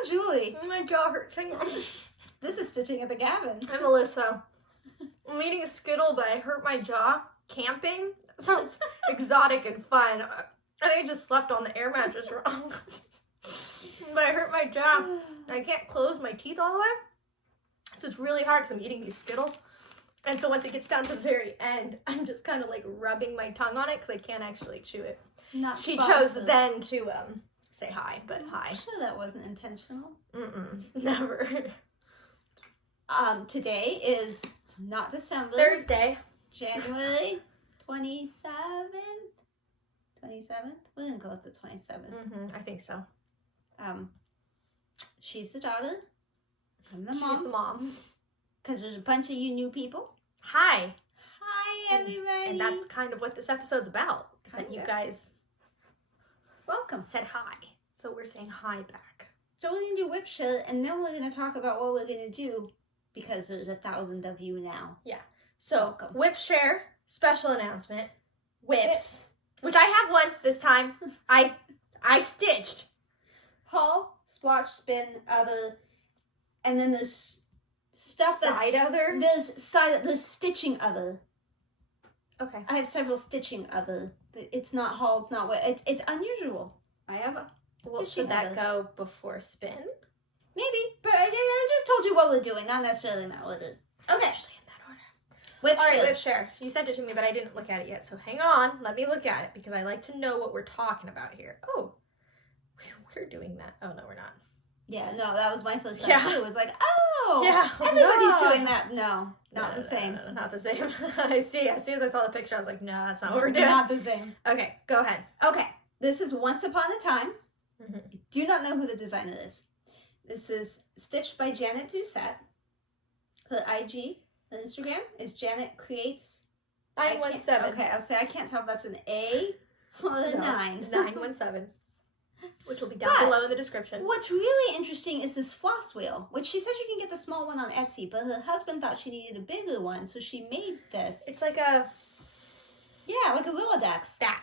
I'm Julie. My jaw hurts. Hang on. This is Stitching at the Cabin. I'm Alyssa. I'm eating a Skittle, but I hurt my jaw. Camping sounds exotic and fun. I think I just slept on the air mattress wrong. But I hurt my jaw. I can't close my teeth all the way. So it's really hard because I'm eating these Skittles. And so once it gets down to the very end, I'm just kind of like rubbing my tongue on it because I can't actually chew it. She chose then to say hi, but hi. I'm sure that wasn't intentional. Never. Today is not December. Thursday. January 27th? 27th? We're going to go with the 27th. I think so. She's the daughter. I'm the mom. She's the mom. Because there's a bunch of you new people. Hi. Hi, everybody. And that's kind of what this episode's about. Is that you guys welcome. Said hi. So we're saying hi back. So we're going to do WIP Share, and then we're going to talk about what we're going to do because there's 1,000 of you now. Yeah. So welcome. WIP Share, special announcement. WIPs. Which I have one this time. I stitched. Haul, splotch, spin, other, and then there's stuff side other? There's stitching other. Okay. I have several stitching other. It's not haul, it's not what. It's unusual. I have a well, should that go before spin? Maybe, but I just told you what we're doing, not necessarily in that order. Okay. Usually in that order. WIP All right, Share. WIP Share. You sent it to me, but I didn't look at it yet. So hang on. Let me look at it because I like to know what we're talking about here. Oh, we're doing that. Oh, no, we're not. Yeah, no, that was my first time too. It was like, oh, yeah, everybody's doing that. No, not the same. No, not the same. I see. As soon as I saw the picture, I was like, no, that's not what we're doing. Not the same. Okay, go ahead. Okay, this is Once Upon a Time. I do not know who the designer is. This is stitched by Janet Doucette. Her IG, her Instagram is Janet Creates 917. Okay, I'll say I can't tell if that's an A or a 9. 917. Which will be down below in the description. What's really interesting is this Floss Wheel, which she says you can get the small one on Etsy, but her husband thought she needed a bigger one, so she made this. It's like a... Yeah, like a Rolodex. That.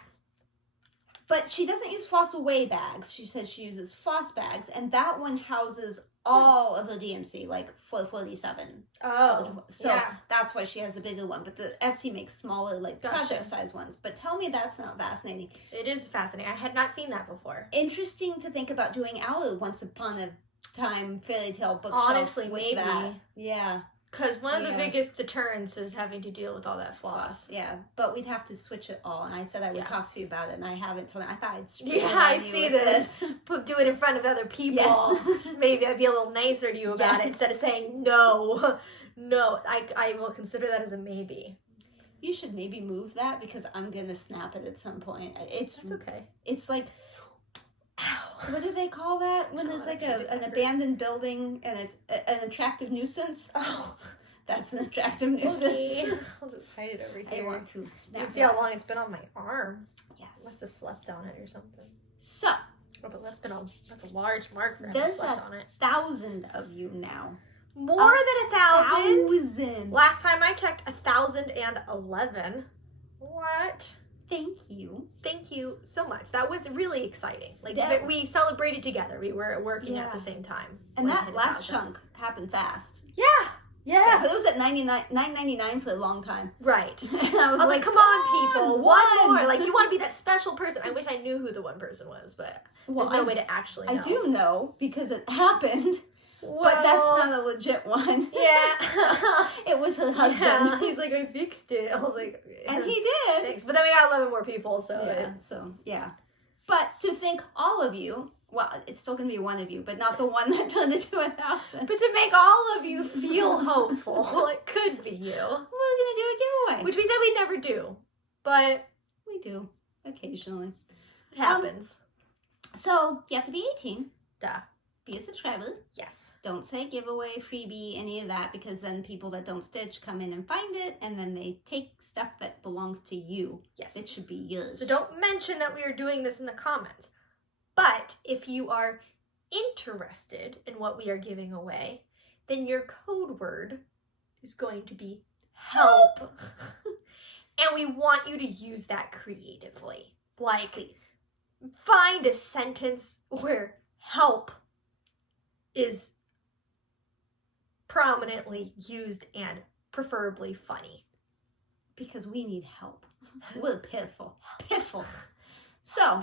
But she doesn't use floss away bags. She says she uses floss bags, and that one houses all of her DMC, like 447. Oh, so that's why she has a bigger one. But the Etsy makes smaller, like project size ones. But tell me that's not fascinating. It is fascinating. I had not seen that before. Interesting to think about doing our Once Upon a Time fairy tale bookshelf. Honestly, with maybe. That. Yeah. Because one of the biggest deterrents is having to deal with all that floss. Yeah, but we'd have to switch it all. And I said I would talk to you about it, and I haven't told you. I thought I'd I see this. Do it in front of other people. Yes. Maybe I'd be a little nicer to you about it instead of saying no. No, I will consider that as a maybe. You should maybe move that because I'm going to snap it at some point. That's okay. It's like... Ow. What do they call that? When there's like an abandoned building and it's an attractive nuisance? Oh. That's an attractive nuisance. Okay. I'll just hide it over here. I want to snap You can see how long it's been on my arm. Yes. I must have slept on it or something. So. Oh, but that's a large mark for having There's slept on it. 1,000 of you now. More than 1,000? 1,000. Last time I checked, 1,011. What? Thank you. Thank you so much. That was really exciting. Like we celebrated together. We were working at the same time. And that last chunk happened fast. Yeah. But it was at $9.99 for a long time. Right. And I was like, come on, people. One more. Like, you want to be that special person. I wish I knew who the one person was, but there's no way to actually know. I do know because it happened. Well, but that's not a legit one. Yeah. It was her husband. Yeah. He's like, I fixed it. I was like... And he did. Thanks. But then we got 11 more people, so... Yeah, But to thank all of you, well, it's still going to be one of you, but not the one that turned it to 1,000. But to make all of you feel hopeful, it could be you. We're going to do a giveaway. Which we said we'd never do, but... We do, occasionally. It happens. So, you have to be 18. Duh. Be a subscriber. Yes. Don't say giveaway, freebie, any of that, because then people that don't stitch come in and find it, and then they take stuff that belongs to you. Yes. It should be yours. So don't mention that we are doing this in the comments. But if you are interested in what we are giving away, then your code word is going to be help. And we want you to use that creatively. Like, please find a sentence where help is prominently used and preferably funny. Because we need help. We're pitiful. Pitiful. So,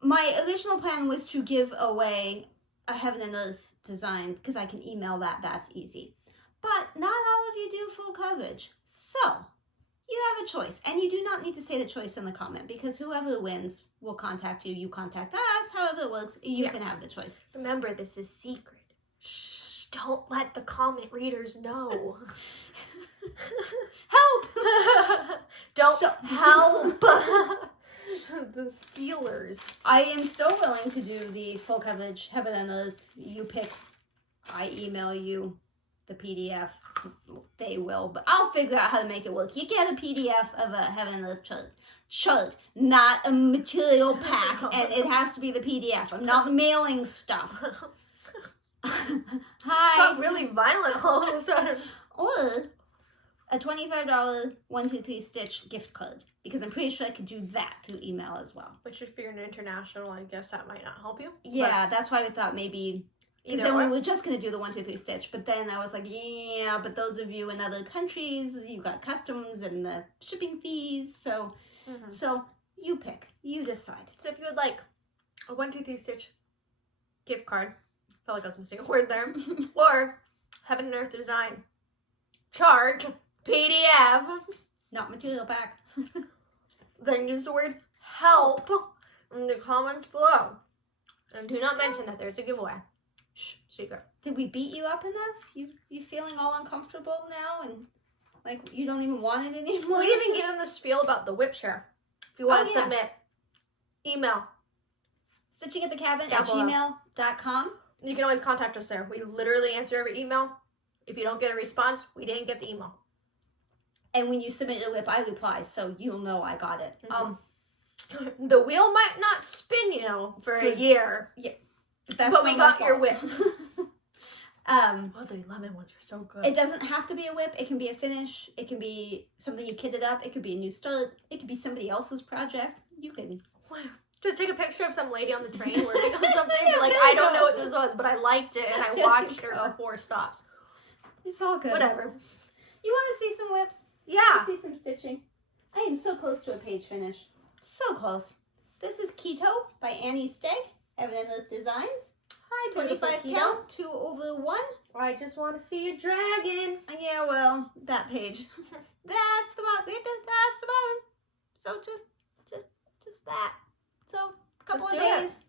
my original plan was to give away a Heaven and Earth design, because I can email that, that's easy. But not all of you do full coverage. So, you have a choice. And you do not need to say the choice in the comment, because whoever wins will contact you, you contact us, however it works, you can have the choice. Remember, this is secret. Shh, don't let the comment readers know. Help! Don't So- help the Steelers. I am still willing to do the full coverage, Heaven and Earth. You pick, I email you the PDF. They will, but I'll figure out how to make it work. You get a PDF of a Heaven and Earth chart, not a material pack, and it has to be the PDF. I'm not mailing stuff. Hi. Got really violent all of a sudden. Or a $25 123 Stitch gift card, because I'm pretty sure I could do that through email as well. Which if you're an international, I guess that might not help you. Yeah, that's why we thought maybe, because then we were just going to do the 123 Stitch, but then I was like, yeah, but those of you in other countries, you've got customs and the shipping fees, so so you pick, you decide. So if you would like a 123 Stitch gift card, felt like I was missing a word there, or Heaven and Earth design, charge, PDF, Not material pack. then use the word help in the comments below. And do not mention that there's a giveaway. Shh, secret. Did we beat you up enough? You feeling all uncomfortable now and like you don't even want it anymore? We'll even give them the spiel about the WIP share. If you want to yeah. submit, email. StitchingAtTheCabin Down at below. gmail.com. You can always contact us there. We literally answer every email. If you don't get a response, we didn't get the email. And when you submit your WIP, I reply, so you'll know I got it. The wheel might not spin, for a year. That's But we got your WIP. Oh, the lemon ones are so good. it doesn't have to be a WIP. It can be a finish. It can be something you kitted up. It could be a new start. It could be somebody else's project. You can. Just take a picture of some lady on the train working on something. Be like, I don't know what this was, but I liked it and I watched her for 4 stops. It's all good. Whatever. You want to see some WIPs? Yeah. See some stitching? I am so close to a page finish. So close. This is Keto by Annie Steg, Heaven and Earth Designs. Hi, 25 count, 2 over 1. I just want to see a dragon. Yeah, well, that page. That's the bottom. That's the bottom. So just that. So couple of days.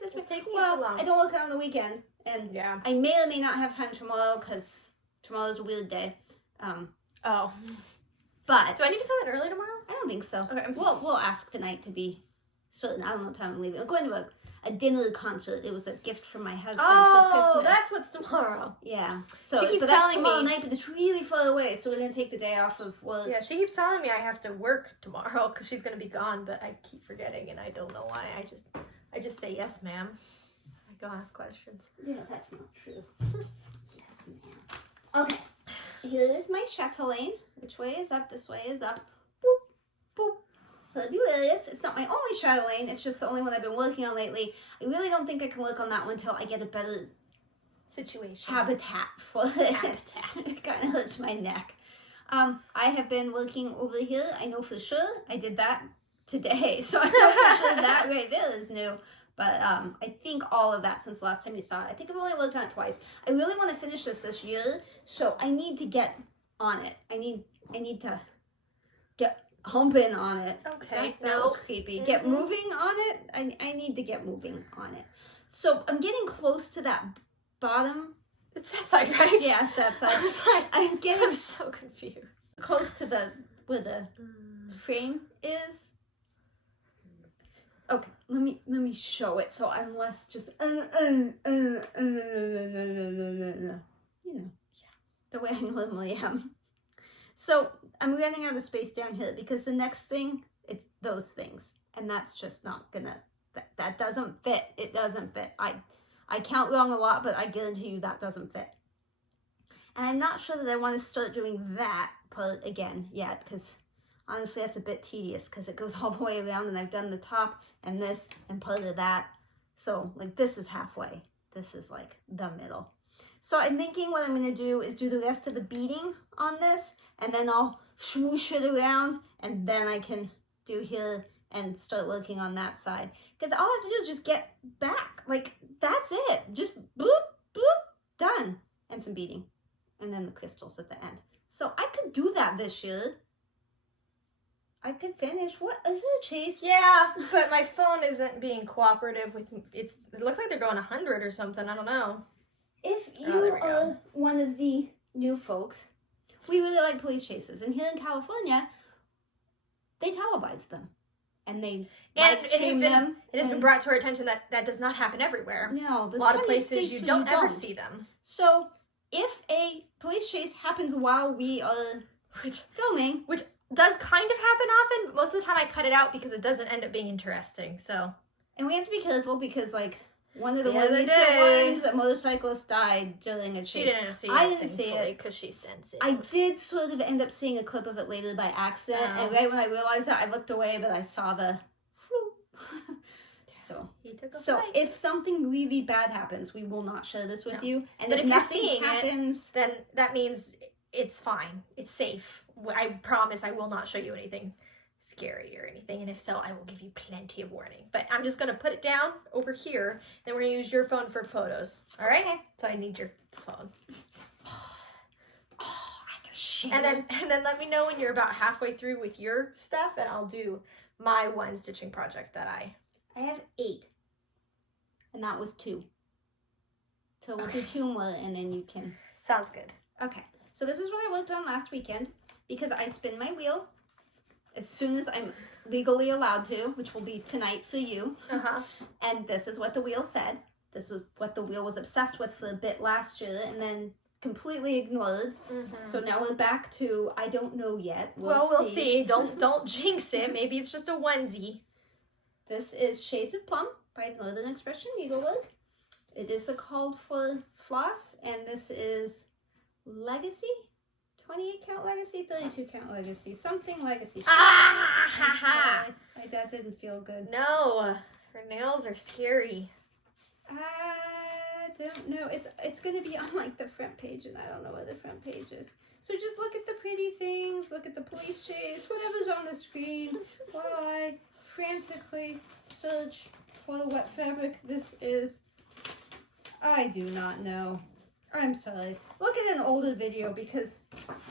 It's taking you Well, so long. I don't work on the weekend, and Yeah. I may or may not have time tomorrow because tomorrow's a weird day. Oh. But Do I need to come in early tomorrow? I don't think so. Okay. We'll ask tonight to be certain. I don't know what time I'm leaving. I'm going to a dinner concert. It was a gift from my husband for Christmas. That's what's tomorrow. Yeah. So She keeps but that's telling tomorrow me- night, but it's really far away, so we're gonna take the day off of work. Yeah, she keeps telling me I have to work tomorrow because she's gonna be gone, but I keep forgetting and I don't know why. I just say yes, ma'am. I go ask questions. Yeah, that's not true. Yes, ma'am. Okay. Here is my Chatelaine. Which way is up? This way is up. Boop, boop. Fabulous. It's not my only Chatelaine. It's just the only one I've been working on lately. I really don't think I can work on that one until I get a better Situation. habitat for it. It kind of hurts my neck. I have been working over here. I know for sure I did that today. So I know for sure that right there is new. But I think all of that since the last time you saw it. I think I've only worked on it twice. I really want to finish this year, so I need to get on it. I need to get humping on it. Okay. That was creepy. Get moving on it. I need to get moving on it. So I'm getting close to that bottom. It's that side, right? Yeah, it's that side. I was like, I'm getting I'm so confused. close to where the frame is. Okay, let me show it so I'm less just you know, the way I normally am. So I'm running out of space down here because the next thing, it's those things, and that's just not gonna, that doesn't fit. It doesn't fit. I count wrong a lot, but I guarantee you that doesn't fit. And I'm not sure that I want to start doing that part again yet, because honestly, that's a bit tedious because it goes all the way around, and I've done the top and this and part of that. So, like, this is halfway. this is like the middle. So I'm thinking what I'm going to do is do the rest of the beading on this, and then I'll swoosh it around, and then I can do here and start working on that side. Because all I have to do is just get back. Like, that's it. Just bloop, bloop, done. And some beading. And then the crystals at the end. So I could do that this year. I could finish. What is it, Chase? Yeah, but my phone isn't being cooperative with it looks like they're going 100 or something. I don't know. If you are one of the new folks, we really like police chases. And here in California, they televise them. And they live stream them. It has been brought to our attention that that does not happen everywhere. No, a lot of places you don't ever see them. So if a police chase happens while we are filming, which does kind of happen often, but most of the time I cut it out because it doesn't end up being interesting. So, and we have to be careful because like one of the other recent day, ones, a motorcyclist died during a chase. She didn't see it. I didn't see it because she's sensitive. I did sort of end up seeing a clip of it later by accident, and right when I realized that, I looked away, but I saw the So, if something really bad happens, we will not share this with you. And but if you're nothing seeing happens, then that means it's fine. It's safe. I promise I will not show you anything scary or anything. And if so, I will give you plenty of warning. But I'm just going to put it down over here. Then we're going to use your phone for photos. All right? Okay. So I need your phone. I can share. And then let me know when you're about halfway through with your stuff, and I'll do my one stitching project that I have 8. And that was 2. So we'll do 2 more and then you can... Sounds good. Okay. So this is what I worked on last weekend because I spin my wheel as soon as I'm legally allowed to, which will be tonight for you. And this is what the wheel said. This was what the wheel was obsessed with for a bit last year and then completely ignored. So now we're back to I don't know yet. We'll see. Don't jinx it. Maybe it's just a onesie. This is Shades of Plum by Northern Expression Needlework. It is called for floss, and this is Legacy, 28 count Legacy, 32 count Legacy, something Legacy. That didn't feel good. No, her nails are scary. I don't know. It's gonna be on like the front page, and I don't know where the front page is. So just look at the pretty things, look at the police chase, whatever's on the screen, while I frantically search for what fabric this is. I do not know. I'm sorry. Look at an older video because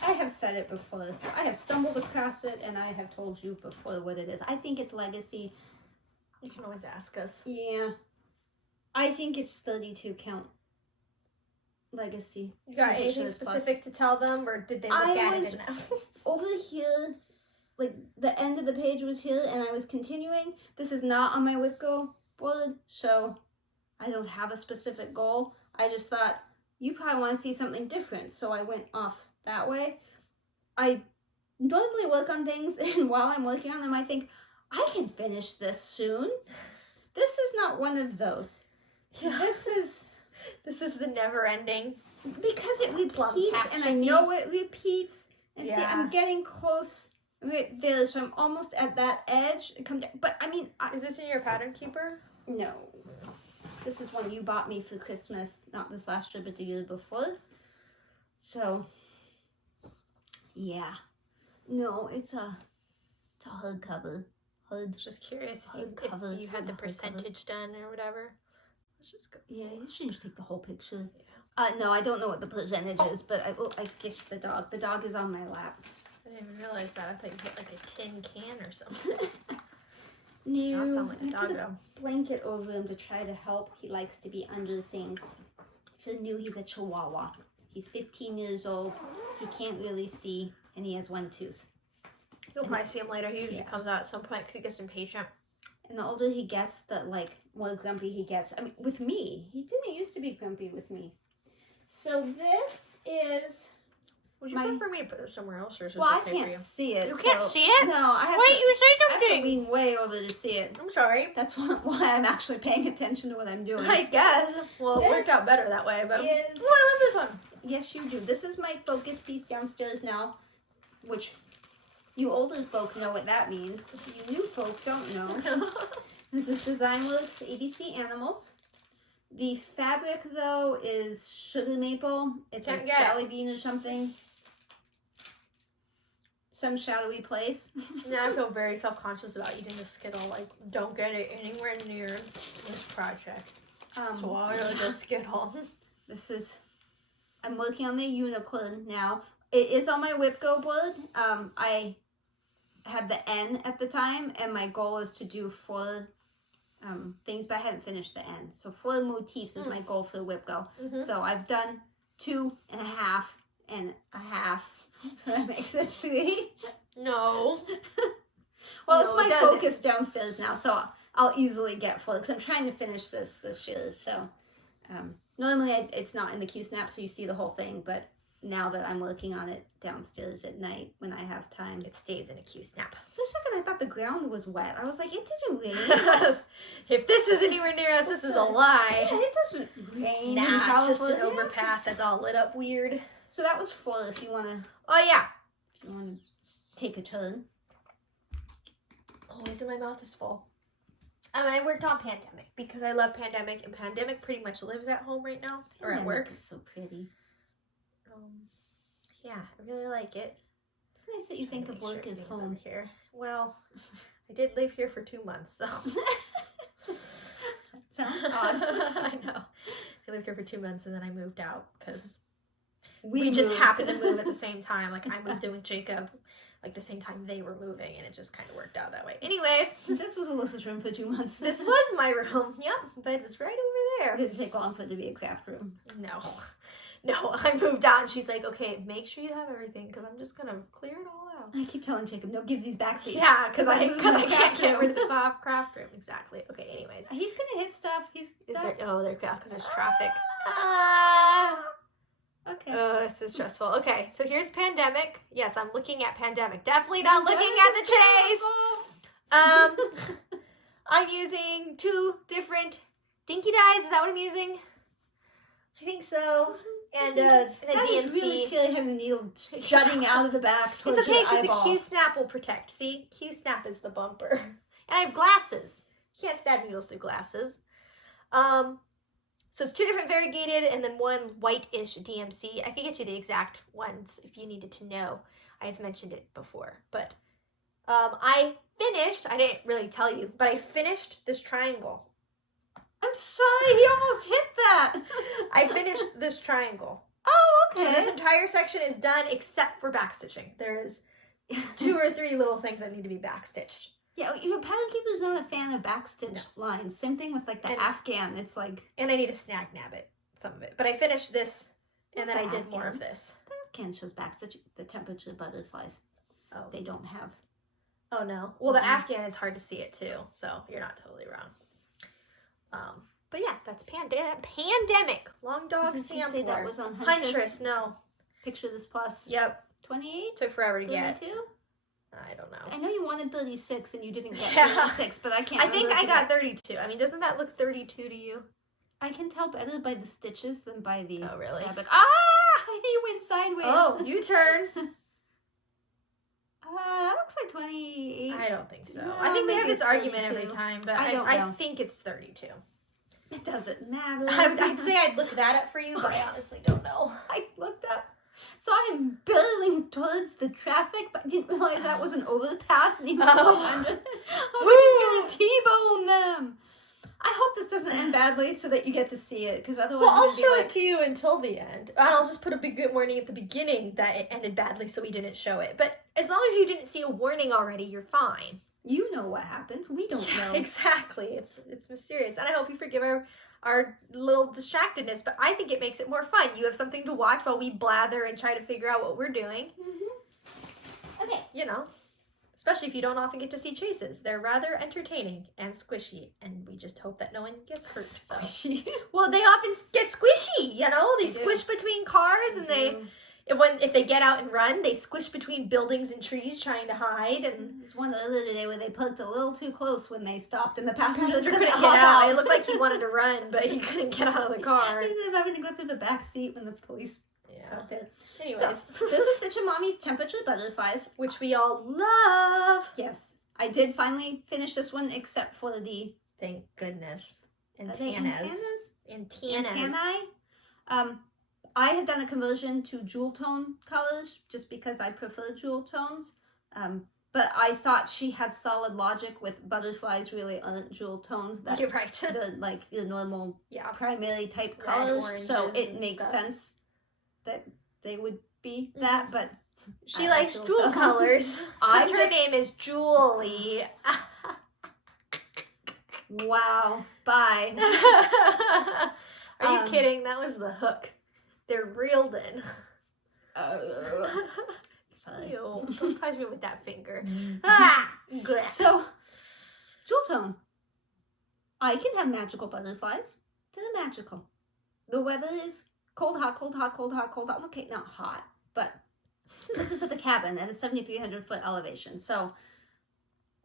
I have said it before. I have stumbled across it and I have told you before what it is. I think it's Legacy. You can always ask us. Yeah. I think it's 32 count Legacy. You got anything specific to tell them, or did they look at it enough? Over here, like the end of the page was here, and I was continuing. This is not on my WIP GO board, so I don't have a specific goal. I just thought, you probably want to see something different, so I went off that way. I normally work on things, and while I'm working on them, I think, I can finish this soon. This is not one of those. Yeah. This is the never ending. Because it repeats, and I know it repeats. And see, I'm getting close right there, so I'm almost at that edge. But I mean... Is this in your pattern keeper? No. This is one you bought me for Christmas, not this last year, but the year before. So, yeah. No, it's a hardcover. Just curious if you had the percentage done or whatever. Let's just go. Yeah, you shouldn't take the whole picture. Yeah. No, I don't know what the percentage is, but I sketched the dog. The dog is on my lap. I didn't even realize that. I thought you hit like a tin can or something. No, does not sound like a doggo. Put a blanket over him to try to help. He likes to be under things. If you're new, he's a Chihuahua. He's 15 years old. He can't really see, and he has one tooth. You'll probably see him later. He usually comes out at some point because he gets impatient. And the older he gets, the more grumpy he gets. I mean, with me, he didn't used to be grumpy with me. So this is. Would you prefer me to put it somewhere else, or is this I okay can't for you? see it. You can't see it? No, I have Wait, you say something. I have to lean way over to see it. I'm sorry. That's why I'm actually paying attention to what I'm doing. I guess. Well, it worked out better that way, but. I love this one. Yes, you do. This is my focus piece downstairs now, which you older folk know what that means. You new folk don't know. This is Design Works ABC Animals. The fabric, though, is sugar maple. It's like jelly bean or something. Some shadowy place. Now I feel very self-conscious about eating the Skittle. Like, don't get it anywhere near this project. Swallow the Skittle. This is... I'm working on the unicorn now. It is on my WIP GO board. I had the N at the time, and my goal is to do 4 things, but I haven't finished the N. So 4 motifs is my goal for the WIP GO. So I've done 2 and a half and a half. So that makes it 3. No. Well, it's my focus downstairs now, so I'll easily get 4 because I'm trying to finish this year. So normally it's not in the Q-snap, so you see the whole thing, but now that I'm working on it downstairs at night when I have time, it stays in a Q-snap. For a second, I thought the ground was wet. I was like, it doesn't rain. If this is anywhere near us, this is a lie. Yeah, it doesn't rain. Nah, it's just an overpass that's all lit up weird. So that was 4 if you want to... Oh, yeah. If you want to take a turn. Always my mouth is full. I worked on Pandemic because I love Pandemic, and Pandemic pretty much lives at home right now, or at work. It's so pretty. Yeah, I really like it. It's nice that you think of work as home. Here. Well, I did live here for 2 months, so. Sounds odd. I know. I lived here for 2 months and then I moved out because we just happened to move at the same time. Like, I moved in with Jacob like the same time they were moving, and it just kind of worked out that way. Anyways. This was Alyssa's room for 2 months. This was my room. Yep. Bed was right over there. It didn't take long for it to be a craft room. No. No, I moved out and she's like, okay, make sure you have everything because I'm just going to clear it all out. I keep telling Jacob, no givesies backseats. Yeah, because I can't get rid of the craft room. Exactly. Okay, anyways. He's going to hit stuff. Because there's traffic. Okay. Oh, this is stressful. Okay, so here's Pandemic. Yes, I'm looking at Pandemic. Definitely not looking at the chase. I'm using 2 different dinky dyes. Is that what I'm using? I think so. And a DMC. It's really scary having the needle jutting out of the back towards It's okay your eyeball. because the Q-snap will protect. See? Q-snap is the bumper. And I have glasses. You can't stab needles through glasses. So it's 2 different variegated and then 1 white-ish DMC. I can get you the exact ones if you needed to know. I've mentioned it before. But I didn't really tell you, but I finished this triangle. I'm sorry, he almost hit that. I finished this triangle. Oh, okay. So this entire section is done except for backstitching. There is 2 or 3 little things that need to be backstitched. Yeah, your pattern keeper's not a fan of backstitched lines. Same thing with like the Afghan. It's like... And I need to snag nab it, some of it. But I finished this, and then I did more of this. The Afghan shows backstitch the temperature butterflies. Oh. They don't have. Oh, no. Well, the Afghan, it's hard to see it, too. So you're not totally wrong. But yeah, that's Pandemic. Long Dog Sampler. Did you say that was on Huntress? No. Picture this plus. Yep. 28? Took forever to get. 32? I don't know. I know you wanted 36 and you didn't get 36, but I can't I think I got 32. I mean, doesn't that look 32 to you? I can tell better by the stitches than by the really? fabric. Ah! You went sideways. Oh, you turn. That looks like 28. I don't think so. No, I think we have this 32. argument every time, but I think it's 32. It doesn't matter. I'd say I'd look that up for you, but I honestly don't know. I looked up. So I am barreling towards the traffic, but I didn't realize that was an overpass and he was 200. I was like, he's going to T-bone them. I hope this doesn't end badly so that you get to see it, because otherwise... Well, I'll show it to you until the end. And I'll just put a big warning at the beginning that it ended badly so we didn't show it. But as long as you didn't see a warning already, you're fine. You know what happens. We don't know. Exactly. It's mysterious. And I hope you forgive our little distractedness, but I think it makes it more fun. You have something to watch while we blather and try to figure out what we're doing. Mm-hmm. Okay. You know, especially if you don't often get to see chases. They're rather entertaining and squishy, and we just hope that no one gets hurt. Squishy? Well, they often get squishy, you know? They squish between cars, and if they get out and run, they squish between buildings and trees trying to hide. And there's one other today where they parked a little too close when they stopped, and the passenger couldn't get out. It looked like he wanted to run, but he couldn't get out of the car. He ended up having to go through the back seat when the police got there. Anyways. So, this is Stitch and Mommy's Temperature Butterflies, which we all love. Yes. I did finally finish this one, except for the... Thank goodness. Antennas. Antennae. I have done a conversion to jewel tone colors just because I prefer jewel tones. But I thought she had solid logic with butterflies really aren't jewel tones. That You're right. the normal Yeah. primary type Red, colors. So oranges it and makes stuff. sense that they would be that, but She I likes like jewel jewel colors. I Because her just- name is Julie. wow. Bye. Are you kidding? That was the hook. They're reeled in. Sorry. Ew, don't touch me with that finger. So, jewel tone. I can have magical butterflies. They're magical. The weather is cold, hot, cold, hot, cold, hot, cold, hot. Okay, not hot, but this is at the cabin at a 7,300 foot elevation. So,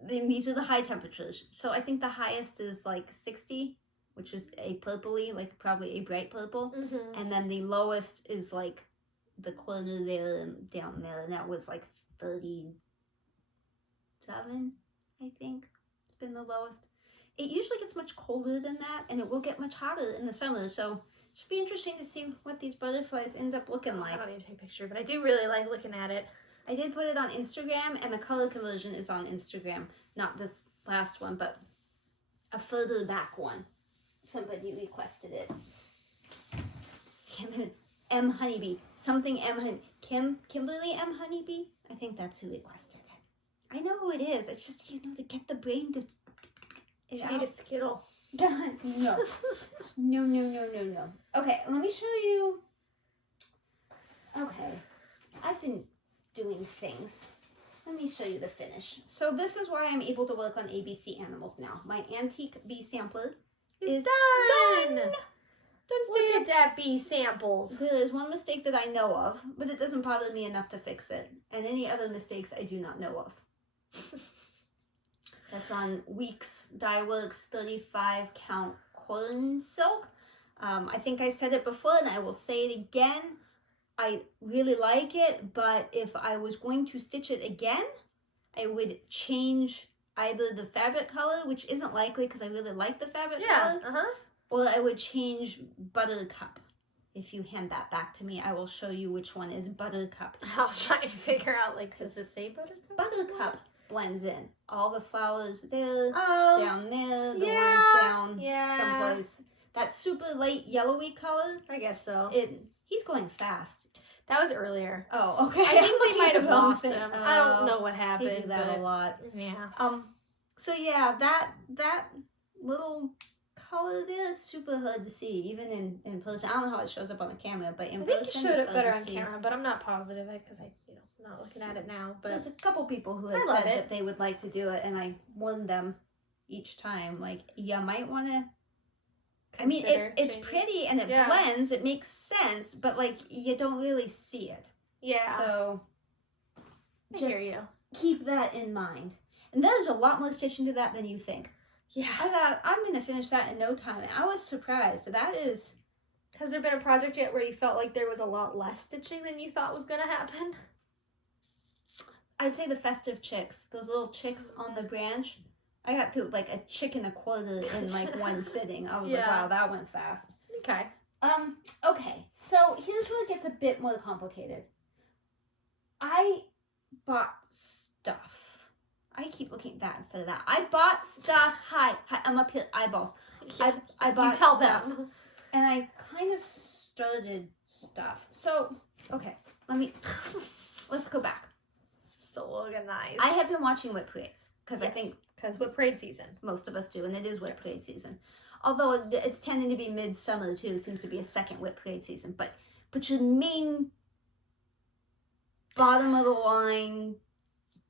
these are the high temperatures. So, I think the highest is like 60, which is a purpley, like probably a bright purple. Mm-hmm. And then the lowest is like the corner there and down there, and that was like 37, I think. It's been the lowest. It usually gets much colder than that, and it will get much hotter in the summer, so it should be interesting to see what these butterflies end up looking like. I don't need to take a picture, but I do really like looking at it. I did put it on Instagram, and the color conversion is on Instagram. Not this last one, but a further back one. Somebody requested it. M Honeybee. Something M Honey. Kimberly M Honeybee? I think that's who requested it. I know who it is. It's just, to get the brain to... You need a Skittle. No. No. Okay, let me show you... Okay. I've been doing things. Let me show you the finish. So this is why I'm able to work on ABC animals now. My antique bee sampler is done. Look at that bee samples. There is one mistake that I know of, but it doesn't bother me enough to fix it. And any other mistakes I do not know of. That's on Weeks Dye Works 35 count corn silk. I think I said it before and I will say it again. I really like it, but if I was going to stitch it again, I would change either the fabric color, which isn't likely because I really like the fabric color, or I would change Buttercup. If you hand that back to me, I will show you which one is Buttercup. I was trying to figure out, does it say Buttercup? Buttercup blends in. All the flowers there, Oh, down there, the yeah, ones down someplace. That super light yellowy color, I guess so. He's going fast. That was earlier. Oh, okay. I think we might have lost something. him. I don't know what happened. They do that a lot. Yeah. So yeah, that little color there is super hard to see, even in person. I don't know how it shows up on the camera, but in I think person you showed it's it hard better to on see. camera, but I'm not positive because I'm not looking at it now. But There's a couple people who have I love said it. that they would like to do it, and I warned them each time, you might want to. I mean, it's changing. pretty and it blends. It makes sense, but you don't really see it. Yeah. So I hear you. Keep that in mind. And there's a lot more stitching to that than you think. Yeah. I thought I'm gonna finish that in no time, and I was surprised. That is. Has there been a project yet where you felt like there was a lot less stitching than you thought was gonna happen? I'd say the festive chicks. Those little chicks on the branch. I got through a chick and a quarter in one sitting. I was like, wow, that went fast. Okay. Okay, so here's where it gets a bit more complicated. I bought stuff. I keep looking at that instead of that. I bought stuff. Hi, I'm up here, eyeballs. Yeah. I bought you tell stuff, them. and I kind of started stuff. So, okay, let's go back. So organized. I have been watching WIP parades, because I think because WIP parade season. most of us do, and it is WIP parade season. Although it's tending to be midsummer too, it seems to be a second WIP parade season. But your main bottom of the line,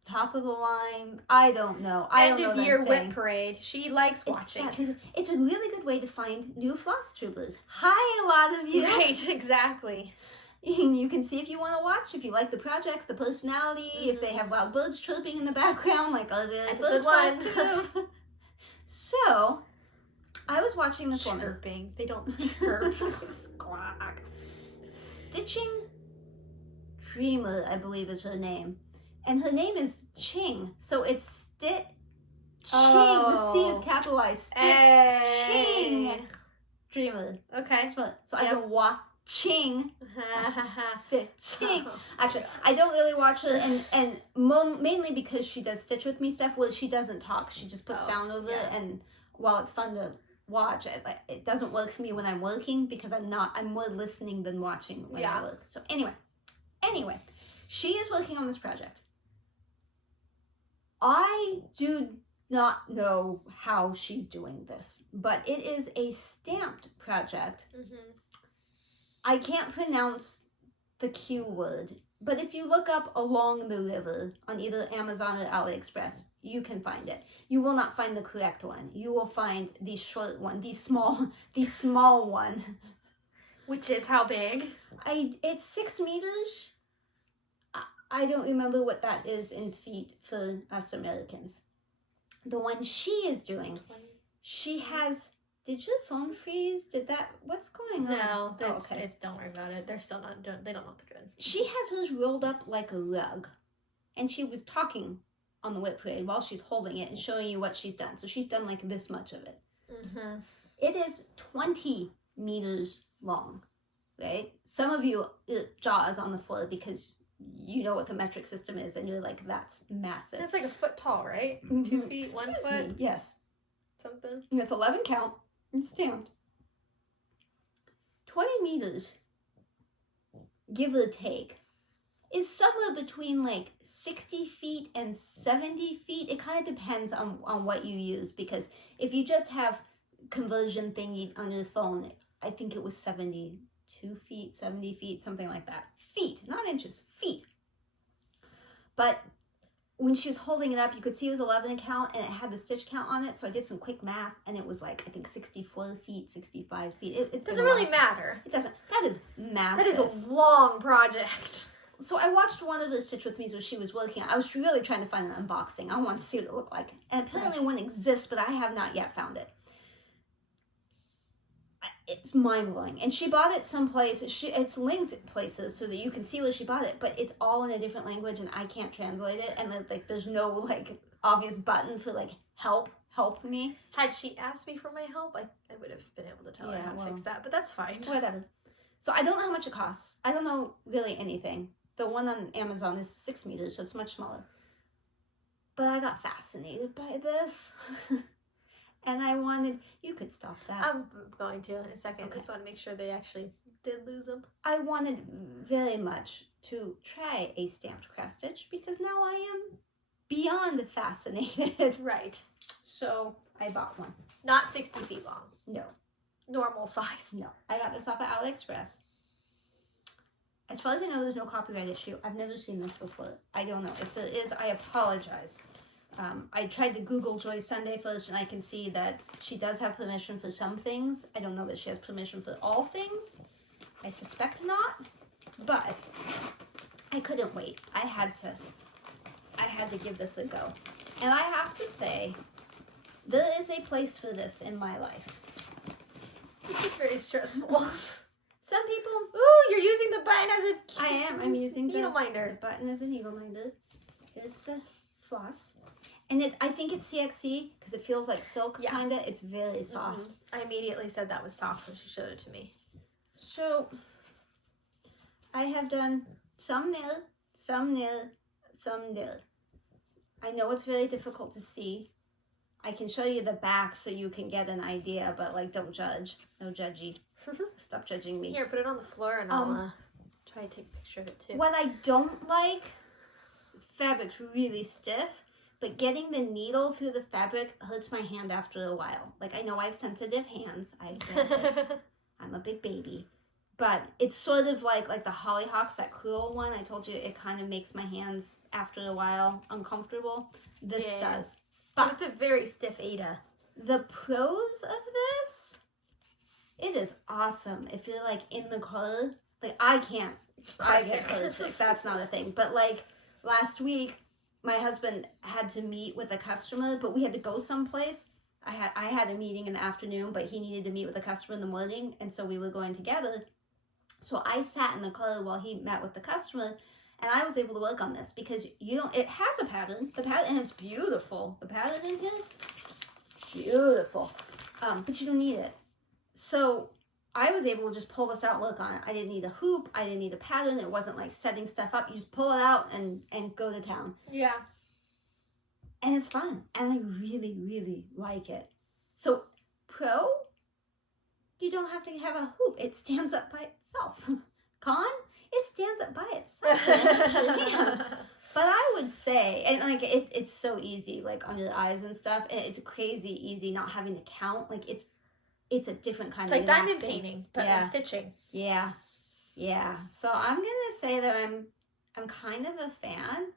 top of the line, I don't know. End of year WIP parade. She likes watching. It's a really good way to find new FlossTubers. Hi, a lot of you. Right, exactly. You can see if you want to watch, if you like the projects, the personality, if they have loud birds chirping in the background, like other Episode 1. FlossTube. So, I was watching this woman. Chirping. They don't chirp. Squawk. Stitching Dreamer, I believe is her name. And her name is Ching. So it's Ching. The C is capitalized. Ching. dreamer. Okay. So I've been watching stitching. Actually, I don't really watch it, and mainly because she does Stitch With Me stuff. Well, she doesn't talk. She just puts sound over it, and while it's fun to watch, it doesn't work for me when I'm working because I'm more listening than watching when I work. So anyway, she is working on this project. I do not know how she's doing this, but it is a stamped project. I can't pronounce the Q word, but if you look up along the river on either Amazon or AliExpress, you can find it. You will not find the correct one. You will find the short one, the small one. Which is how big? It's 6 meters. I don't remember what that is in feet for us Americans. The one she is doing, she has... Did your phone freeze? What's going on? No, don't worry about it. They're still not doing, they don't know what they're doing. She has hers rolled up like a rug. And she was talking on the WIP parade while she's holding it and showing you what she's done. So she's done like this much of it. It is 20 meters long, right? Some of you, jaw is on the floor because you know what the metric system is and you're like, that's massive. It's like a foot tall, right? 2 feet, Excuse 1 foot? Me. Yes. Something. And it's 11 count. It's stamped. 20 meters, give or take, is somewhere between like 60 feet and 70 feet. It kind of depends on what you use, because if you just have conversion thingy on your phone, I think it was 72 feet, 70 feet, something like that. Feet, not inches, feet. But when she was holding it up, you could see it was 11 count and it had the stitch count on it. So I did some quick math and it was like, I think 64 feet, 65 feet. It doesn't really matter. It doesn't. That is massive. That is a long project. So I watched one of the Stitch With Me's where she was working. I was really trying to find an unboxing. I wanted to see what it looked like. And apparently one exists, but I have not yet found it. It's mind-blowing. And she bought it someplace. It's linked places so that you can see where she bought it, but it's all in a different language and I can't translate it. And there's no like obvious button for like help me. Had she asked me for my help, I would have been able to tell her how to fix that, but that's fine. Whatever. So I don't know how much it costs. I don't know really anything. The one on Amazon is 6 meters, so it's much smaller. But I got fascinated by this. And I wanted... You could stop that. I'm going to in a second. Okay. I just want to make sure they actually did lose them. I wanted very much to try a stamped cross stitch because now I am beyond fascinated. Right. So I bought one. Not 60 feet long. No. Normal size. No. I got this off at AliExpress. As far as I know, there's no copyright issue. I've never seen this before. I don't know. If there is, I apologize. I tried to Google Joy Sunday first, and I can see that she does have permission for some things. I don't know that she has permission for all things. I suspect not, but I couldn't wait. I had to give this a go. And I have to say, there is a place for this in my life. This is very stressful. Some people... Ooh, you're using the button as a... I am. I'm using needle minder. The button as a needle minder. Here's the floss. And I think it's CXC because it feels like silk, kind of. It's very soft. I immediately said that was soft when she showed it to me. So, I have done some nil, some nil, some nil. I know it's very difficult to see. I can show you the back so you can get an idea, but like, don't judge. No judgy. Stop judging me. Here, put it on the floor and I'll try to take a picture of it too. What I don't like, fabric's really stiff, but getting the needle through the fabric hurts my hand after a while. Like, I know I have sensitive hands. I'm a big baby. But it's sort of like the Hollyhocks, that curl one. I told you it kind of makes my hands, after a while, uncomfortable. This does. But it's a very stiff Ada. The pros of this, it is awesome. If you're, like, in the car, like, I get car sick. That's not a thing. But, like, last week, my husband had to meet with a customer, but we had to go someplace. I had a meeting in the afternoon, but he needed to meet with a customer in the morning, and so we were going together. So I sat in the car while he met with the customer, and I was able to work on this because it has a pattern. The pattern, and it's beautiful. The pattern in here, beautiful. But you don't need it. So I was able to just pull this out, work on it. I didn't need a hoop. I didn't need a pattern. It wasn't like setting stuff up. You just pull it out and go to town. Yeah. And it's fun. And I really, really like it. So pro, you don't have to have a hoop. It stands up by itself. Con, it stands up by itself. Yeah. But I would say, and like it's so easy, like under the eyes and stuff. And it's crazy easy not having to count. Like it's a different kind of It's like relaxing. diamond painting, but Yeah. with stitching. Yeah. Yeah. So I'm gonna say that I'm kind of a fan.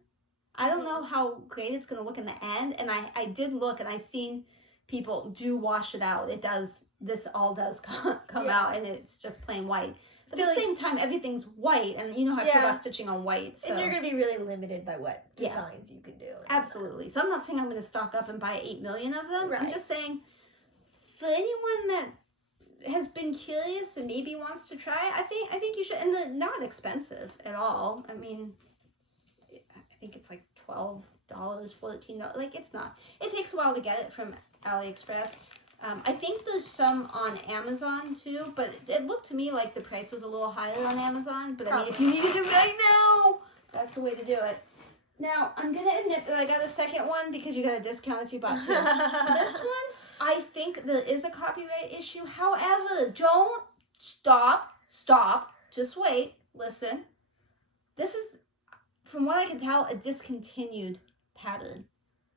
I don't know how great it's gonna look in the end. And I did look and I've seen people do wash it out. This all does come out and it's just plain white. But at the same time, everything's white, and you know how I feel about stitching on white. So. And you're going to be really limited by what designs you can do. Absolutely. So I'm not saying I'm going to stock up and buy 8 million of them. Right. I'm just saying, for anyone that has been curious and maybe wants to try, I think you should. And they're not expensive at all. I mean, I think it's like $12, $14. Like, it's not. It takes a while to get it from AliExpress. I think there's some on Amazon too, but it looked to me like the price was a little higher on Amazon. But I mean, if you needed it right now, that's the way to do it. Now, I'm going to admit that I got a second one because you got a discount if you bought 2. This one, I think there is a copyright issue. However, don't stop, just wait, listen. This is, from what I can tell, a discontinued pattern.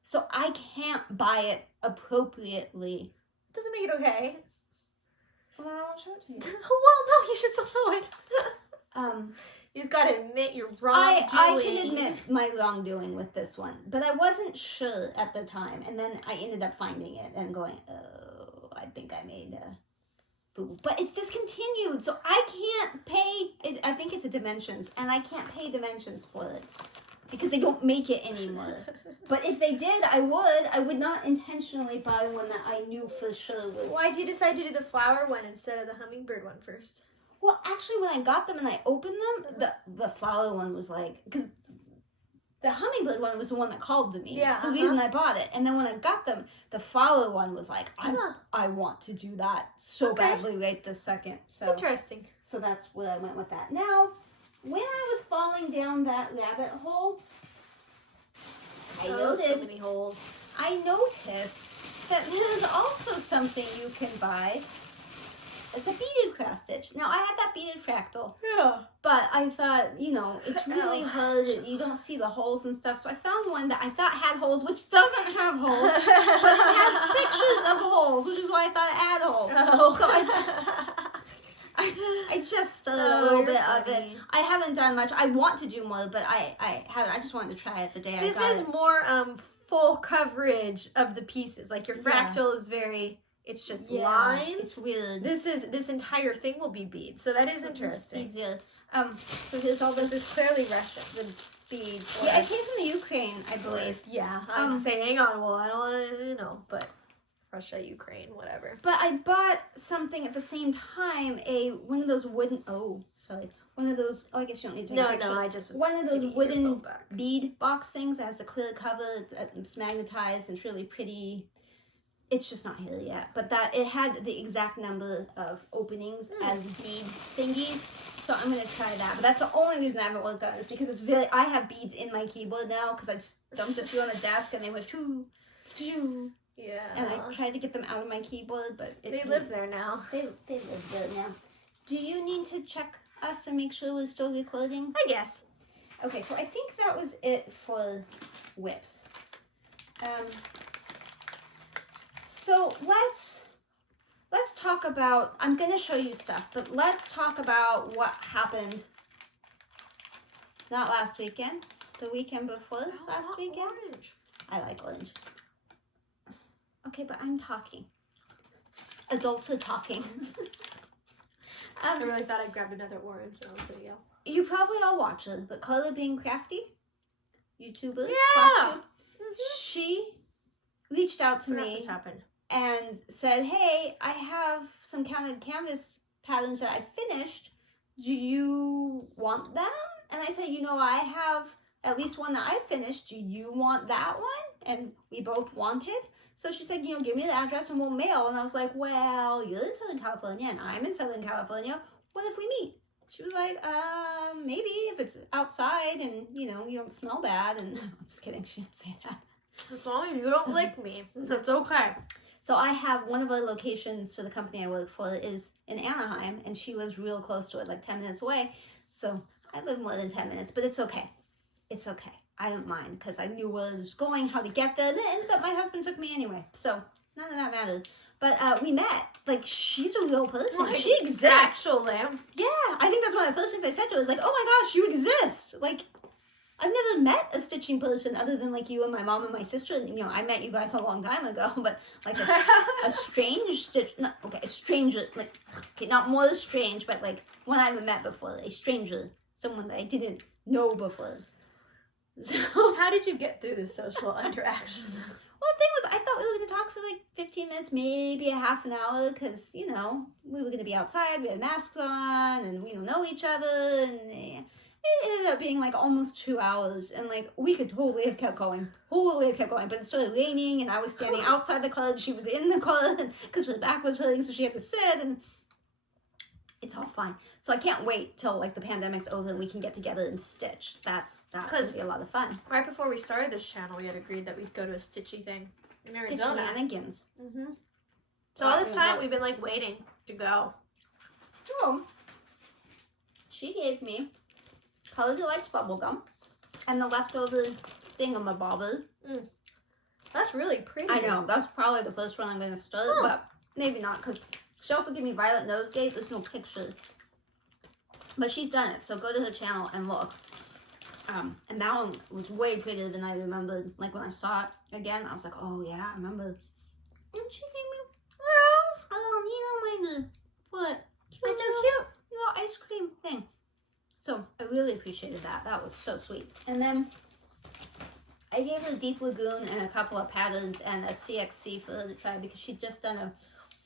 So I can't buy it appropriately. Doesn't make it okay. Well, then I won't show it to you. Well, no, you should still show it. You just gotta admit you're wrongdoing. I can admit my wrongdoing with this one, but I wasn't sure at the time, and then I ended up finding it and going, oh, I think I made a boo. But it's discontinued, so I can't pay. I think it's a dimensions, and I can't pay dimensions for it because they don't make it anymore. But if they did, I would not intentionally buy one that I knew for sure was. Why'd you decide to do the flower one instead of the hummingbird one first? Well, actually, when I got them and I opened them, the flower one was like, because the hummingbird one was the one that called to me. Yeah. The reason I bought it. And then when I got them, the flower one was like, I want to do that so badly right this second. So interesting. So that's where I went with that. Now, when I was falling down that rabbit hole, I noticed so many holes. I noticed that there's also something you can buy. It's a beaded cross stitch. Now, I had that beaded fractal. Yeah. But I thought, it's really hard. You don't see the holes and stuff. So I found one that I thought had holes, which doesn't have holes. But it has pictures of holes, which is why I thought it had holes. Oh. So I just started a little bit of it. I haven't done much. I want to do more, but I haven't. I just wanted to try it the day I got it. This is more full coverage of the pieces. Like your fractal is very... It's just lines. It's weird. This entire thing will be beads, so that is interesting. Beads, yeah. So here's all this. This is clearly Russian. The beads. Yeah, it came from the Ukraine, I believe. Yeah, I was gonna say, hang on. Well, I don't want to know, but Russia, Ukraine, whatever. But I bought something at the same time. One of those wooden. One of those. Oh, I guess you don't need to. No, I just was. One of those wooden bead box things that has a clear cover. It's magnetized. It's really pretty. It's just not here yet, but it had the exact number of openings as bead thingies, so I'm gonna try that. But that's the only reason I haven't worked on it is because I have beads in my keyboard now because I just dumped it through on the desk and they went shoo, shoo. Yeah. And I tried to get them out of my keyboard, but they live there now. They live there now. Do you need to check us to make sure we're still recording? I guess. Okay, so I think that was it for WIPs. So let's talk about, I'm going to show you stuff, but let's talk about what happened, not last weekend, the weekend before last weekend. Orange. I like orange. Okay, but I'm talking. Adults are talking. I really thought I grabbed another orange on the video. You probably all watch it, but Carla Being Crafty, YouTuber, Yeah. FlossTube, she reached out to me. This happened. And said, hey, I have some counted canvas patterns that I finished. Do you want them? And I said, I have at least one that I finished. Do you want that one? And we both wanted. So she said, you know, give me the address and we'll mail. And I was like, well, you're in Southern California and I'm in Southern California. What if we meet? She was like, maybe if it's outside and, you know, you don't smell bad. And I'm just kidding. She didn't say that. As long as you don't lick me, that's okay. So I have one of the locations for the company I work for is in Anaheim, and she lives real close to it, like 10 minutes away. So I live more than 10 minutes, but it's okay. It's okay. I don't mind because I knew where I was going, how to get there. And it ended up my husband took me anyway. So none of that mattered. But we met. Like, she's a real person. Like, she exists. Actually. Yeah. I think that's one of the first things I said to her. Was like, oh my gosh, you exist. Like, I've never met a stitching person other than like you and my mom and my sister. And, you know, I met you guys a long time ago, but like a strange stitch, no, okay, a stranger, like, okay, not more strange, but like one I haven't met before, a stranger, someone that I didn't know before. So, how did you get through this social interaction? Well, the thing was, I thought we were going to talk for like 15 minutes, maybe a half an hour, because, you know, we were going to be outside, we had masks on, and we don't know each other, and it ended up being like almost 2 hours, and like we could totally have kept going, but it started raining, and I was standing outside the car, and she was in the car, because her back was hurting, so she had to sit, and it's all fine. So I can't wait till like the pandemic's over and we can get together and stitch. That's gonna be a lot of fun. Right before we started this channel, we had agreed that we'd go to a stitchy thing in Arizona. Shenanigans. So all this time we've been like waiting to go. So she gave me Color Delights bubblegum and the leftover thingamabobber. That's really pretty. I know, that's probably the first one I'm gonna start, but maybe not, because she also gave me Violet Nosegay. There's no picture. But she's done it, so go to her channel and look. And that one was way prettier than I remembered. Like, when I saw it again, I was like, oh, yeah, I remember. And she gave me, what? It's so cute. Little ice cream thing. So, I really appreciated that. That was so sweet. And then I gave her Deep Lagoon and a couple of patterns and a CXC for her to try because she'd just done a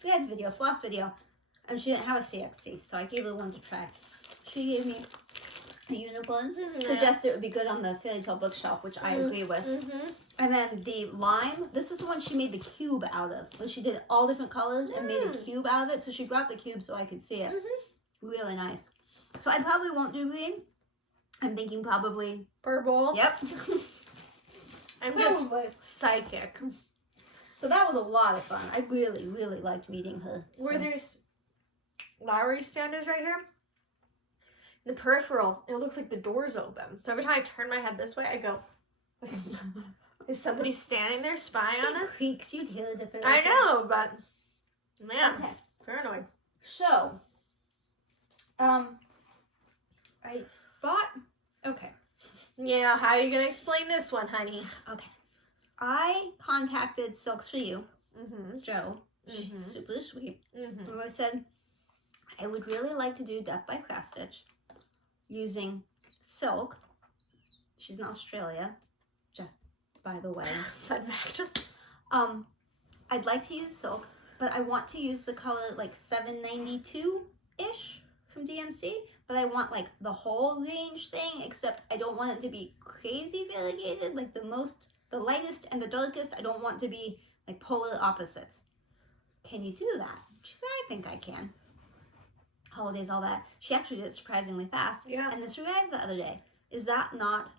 thread video, floss video, and she didn't have a CXC, so I gave her one to try. She gave me a unicorn, suggested it would be good on the fairy tale bookshelf, which I agree with. And then the lime, this is the one she made the cube out of, where she did all different colors and made a cube out of it, so she brought the cube so I could see it. Really nice. So I probably won't do green. I'm thinking probably purple. Yep. I'm just psychic. So that was a lot of fun. I really, really liked meeting her. So. Where there's Lowry standers right here. In the peripheral, it looks like the door's open. So every time I turn my head this way, I go, is somebody standing there spying on us? Creaks, you'd hear it if it I know, but man, okay. paranoid. So, I thought, okay. Yeah, how are you going to explain this one, honey? Okay. I contacted Silks for You, Joe. She's super sweet. And I said, I would really like to do Death by Cross Stitch using silk. She's in Australia, just by the way. Fun fact. I'd like to use silk, but I want to use the color like 792-ish from DMC, but I want like the whole range thing, except I don't want it to be crazy variegated, like the lightest and the darkest. I don't want to be like polar opposites. Can you do that? She said, I think I can. Holidays, all that. She actually did it surprisingly fast. Yeah. And this arrived the other day. Is that not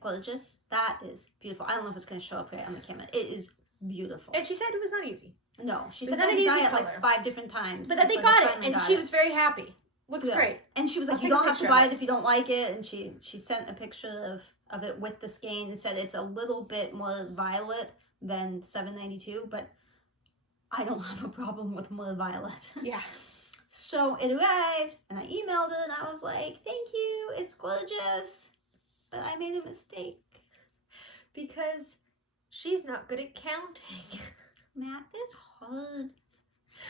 gorgeous? That is beautiful. I don't know if it's going to show up right on the camera. It is beautiful. And she said it was not easy. No, she It was said not they an easy designed it color. like 5 different times. But then they before got it, finally and got she it. was very happy. Looks Yeah. great. And she was like, I'll you take a don't have to picture buy of it if you don't like it. And she sent a picture of it with the skein and said it's a little bit more violet than 792, but I don't have a problem with more violet. Yeah. So it arrived, and I emailed her, and I was like, thank you, it's gorgeous, but I made a mistake. Because she's not good at counting. Math is hard.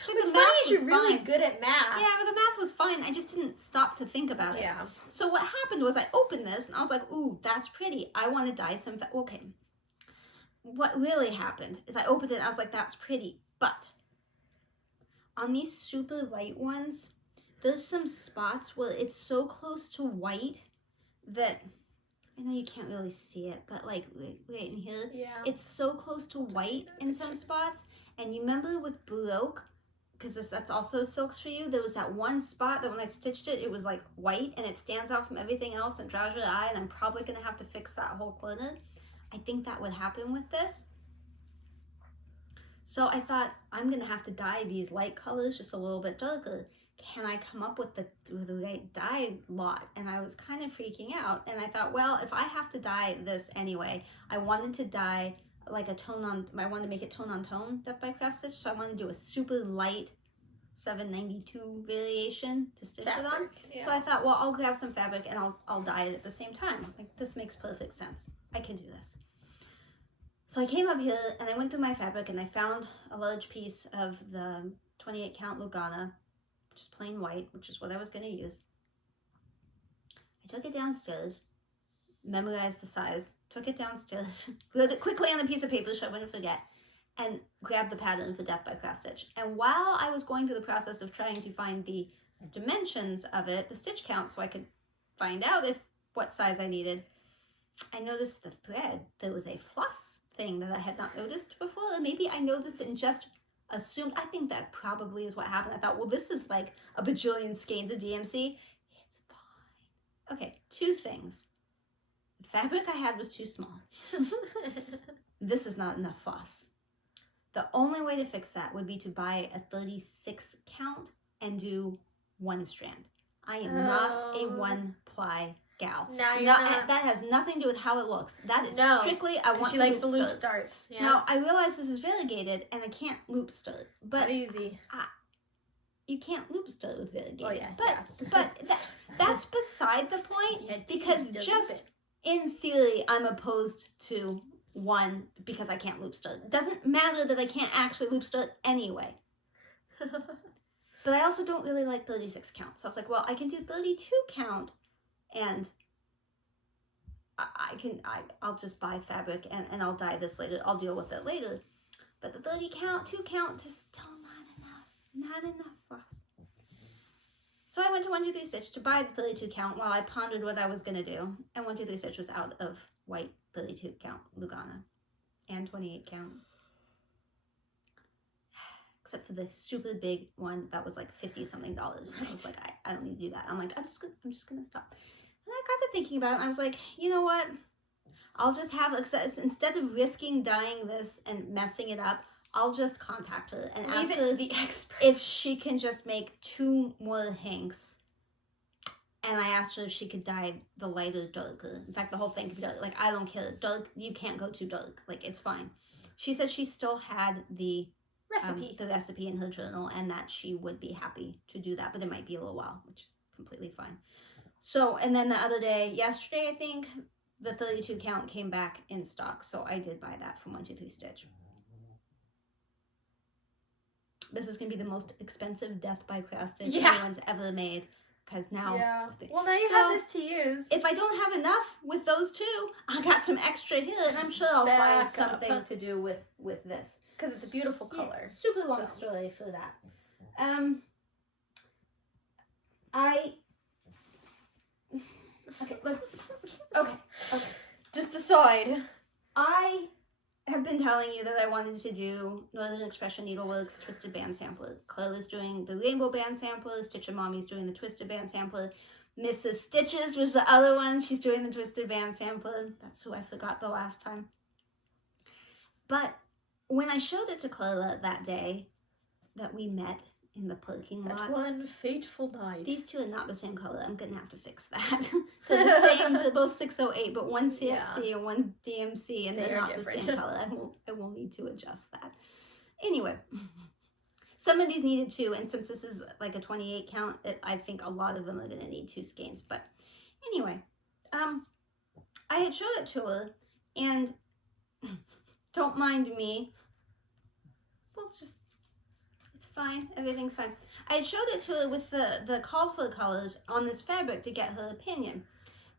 It's funny she's really good at math. Yeah, but the math was fine. I just didn't stop to think about it. Yeah. So what happened was I opened this, and I was like, ooh, that's pretty. I want to dye some... Okay. What really happened is I opened it, and I was like, that's pretty. But on these super light ones, there's some spots where it's so close to white that I know you can't really see it, but like right in here, Yeah. it's so close to white in some spots. And you remember with Baroque, because that's also silks for you, there was that one spot that when I stitched it, it was like white and it stands out from everything else and draws your eye, and I'm probably going to have to fix that whole corner. I think that would happen with this. So I thought, I'm going to have to dye these light colors just a little bit darker. Can I come up with the right dye lot? And I was kind of freaking out. And I thought, well, if I have to dye this anyway, I wanted to dye like a tone on, I wanted to make it tone on tone, Death by Craft Stitch. So I wanted to do a super light 792 variation to stitch it on. Yeah. So I thought, well, I'll grab some fabric and I'll dye it at the same time. Like, this makes perfect sense. I can do this. So I came up here and I went through my fabric and I found a large piece of the 28 count Lugana, which is plain white, which is what I was going to use. I took it downstairs, memorized the size, took it downstairs, wrote it quickly on a piece of paper so I wouldn't forget, and grabbed the pattern for Death by Craft Stitch. And while I was going through the process of trying to find the dimensions of it, the stitch count, so I could find out what size I needed, I noticed the thread. There was a floss thing that I had not noticed before, and maybe I noticed it and just assumed. I think that probably is what happened. I thought, well, this is like a bajillion skeins of DMC. It's fine. Okay, two things. The fabric I had was too small. This is not enough floss. The only way to fix that would be to buy a 36 count and do one strand. I am not a one ply gal. No, you're not. That has nothing to do with how it looks. That is strictly, I want she to likes loop the loop start. starts. Yeah. Now, I realize this is variegated and I can't loop start. But not easy. you can't loop start with variegated. Oh, yeah. But that's beside the point, because just in theory, I'm opposed to one because I can't loop start. It doesn't matter that I can't actually loop start anyway. But I also don't really like 36 count. So I was like, well, I can do 32 count and I'll just buy fabric and I'll dye this later. I'll deal with it later. But the 30 count, 2 count is still not enough for us. So I went to 1, 2, 3 Stitch to buy the 32 count while I pondered what I was going to do. And 1, 2, 3 Stitch was out of white 32 count Lugana and 28 count. Except for the super big one that was like $50-something. Right. I was like, I don't need to do that. I'm like, I'm just gonna stop. And I got to thinking about it and I was like, you know what? I'll just have, instead of risking dyeing this and messing it up, I'll just contact her and ask her to the experts if she can just make 2 more hanks. And I asked her if she could dye the lighter darker. In fact, the whole thing could be dark. Like, I don't care. Dark, you can't go too dark. Like, it's fine. She said she still had the recipe in her journal and that she would be happy to do that, but it might be a little while, which is completely fine. So, and then the other day, yesterday, I think, the 32 count came back in stock, so I did buy that from 1, 2, 3 Stitch. This is going to be the most expensive Death by Craft Stitch anyone's ever made, because now... Yeah. Well, now you have this to use. If I don't have enough with those two, I got some extra here, and I'm sure I'll find something to do with this. Because it's a beautiful color. Yeah, super long story for that. Okay. Just decide. I have been telling you that I wanted to do Northern Expression Needleworks Twisted Band Sampler. Claire's doing the Rainbow Band Sampler, Stitcher Mommy's doing the Twisted Band Sampler. Mrs. Stitches was the other one. She's doing the Twisted Band Sampler. That's who I forgot the last time. But when I showed it to Carla that day that we met in the parking lot. That one fateful night. These two are not the same color. I'm going to have to fix that. They're the same. They're both 608, but one's CXC and one's DMC, and they're not different. The same color. I will need to adjust that. Anyway, some of these needed 2, and since this is like a 28 count, I think a lot of them are going to need 2 skeins. But anyway, I had showed it to her, and don't mind me. Well, just... It's fine. Everything's fine. I had showed it to her with the called for colors on this fabric to get her opinion.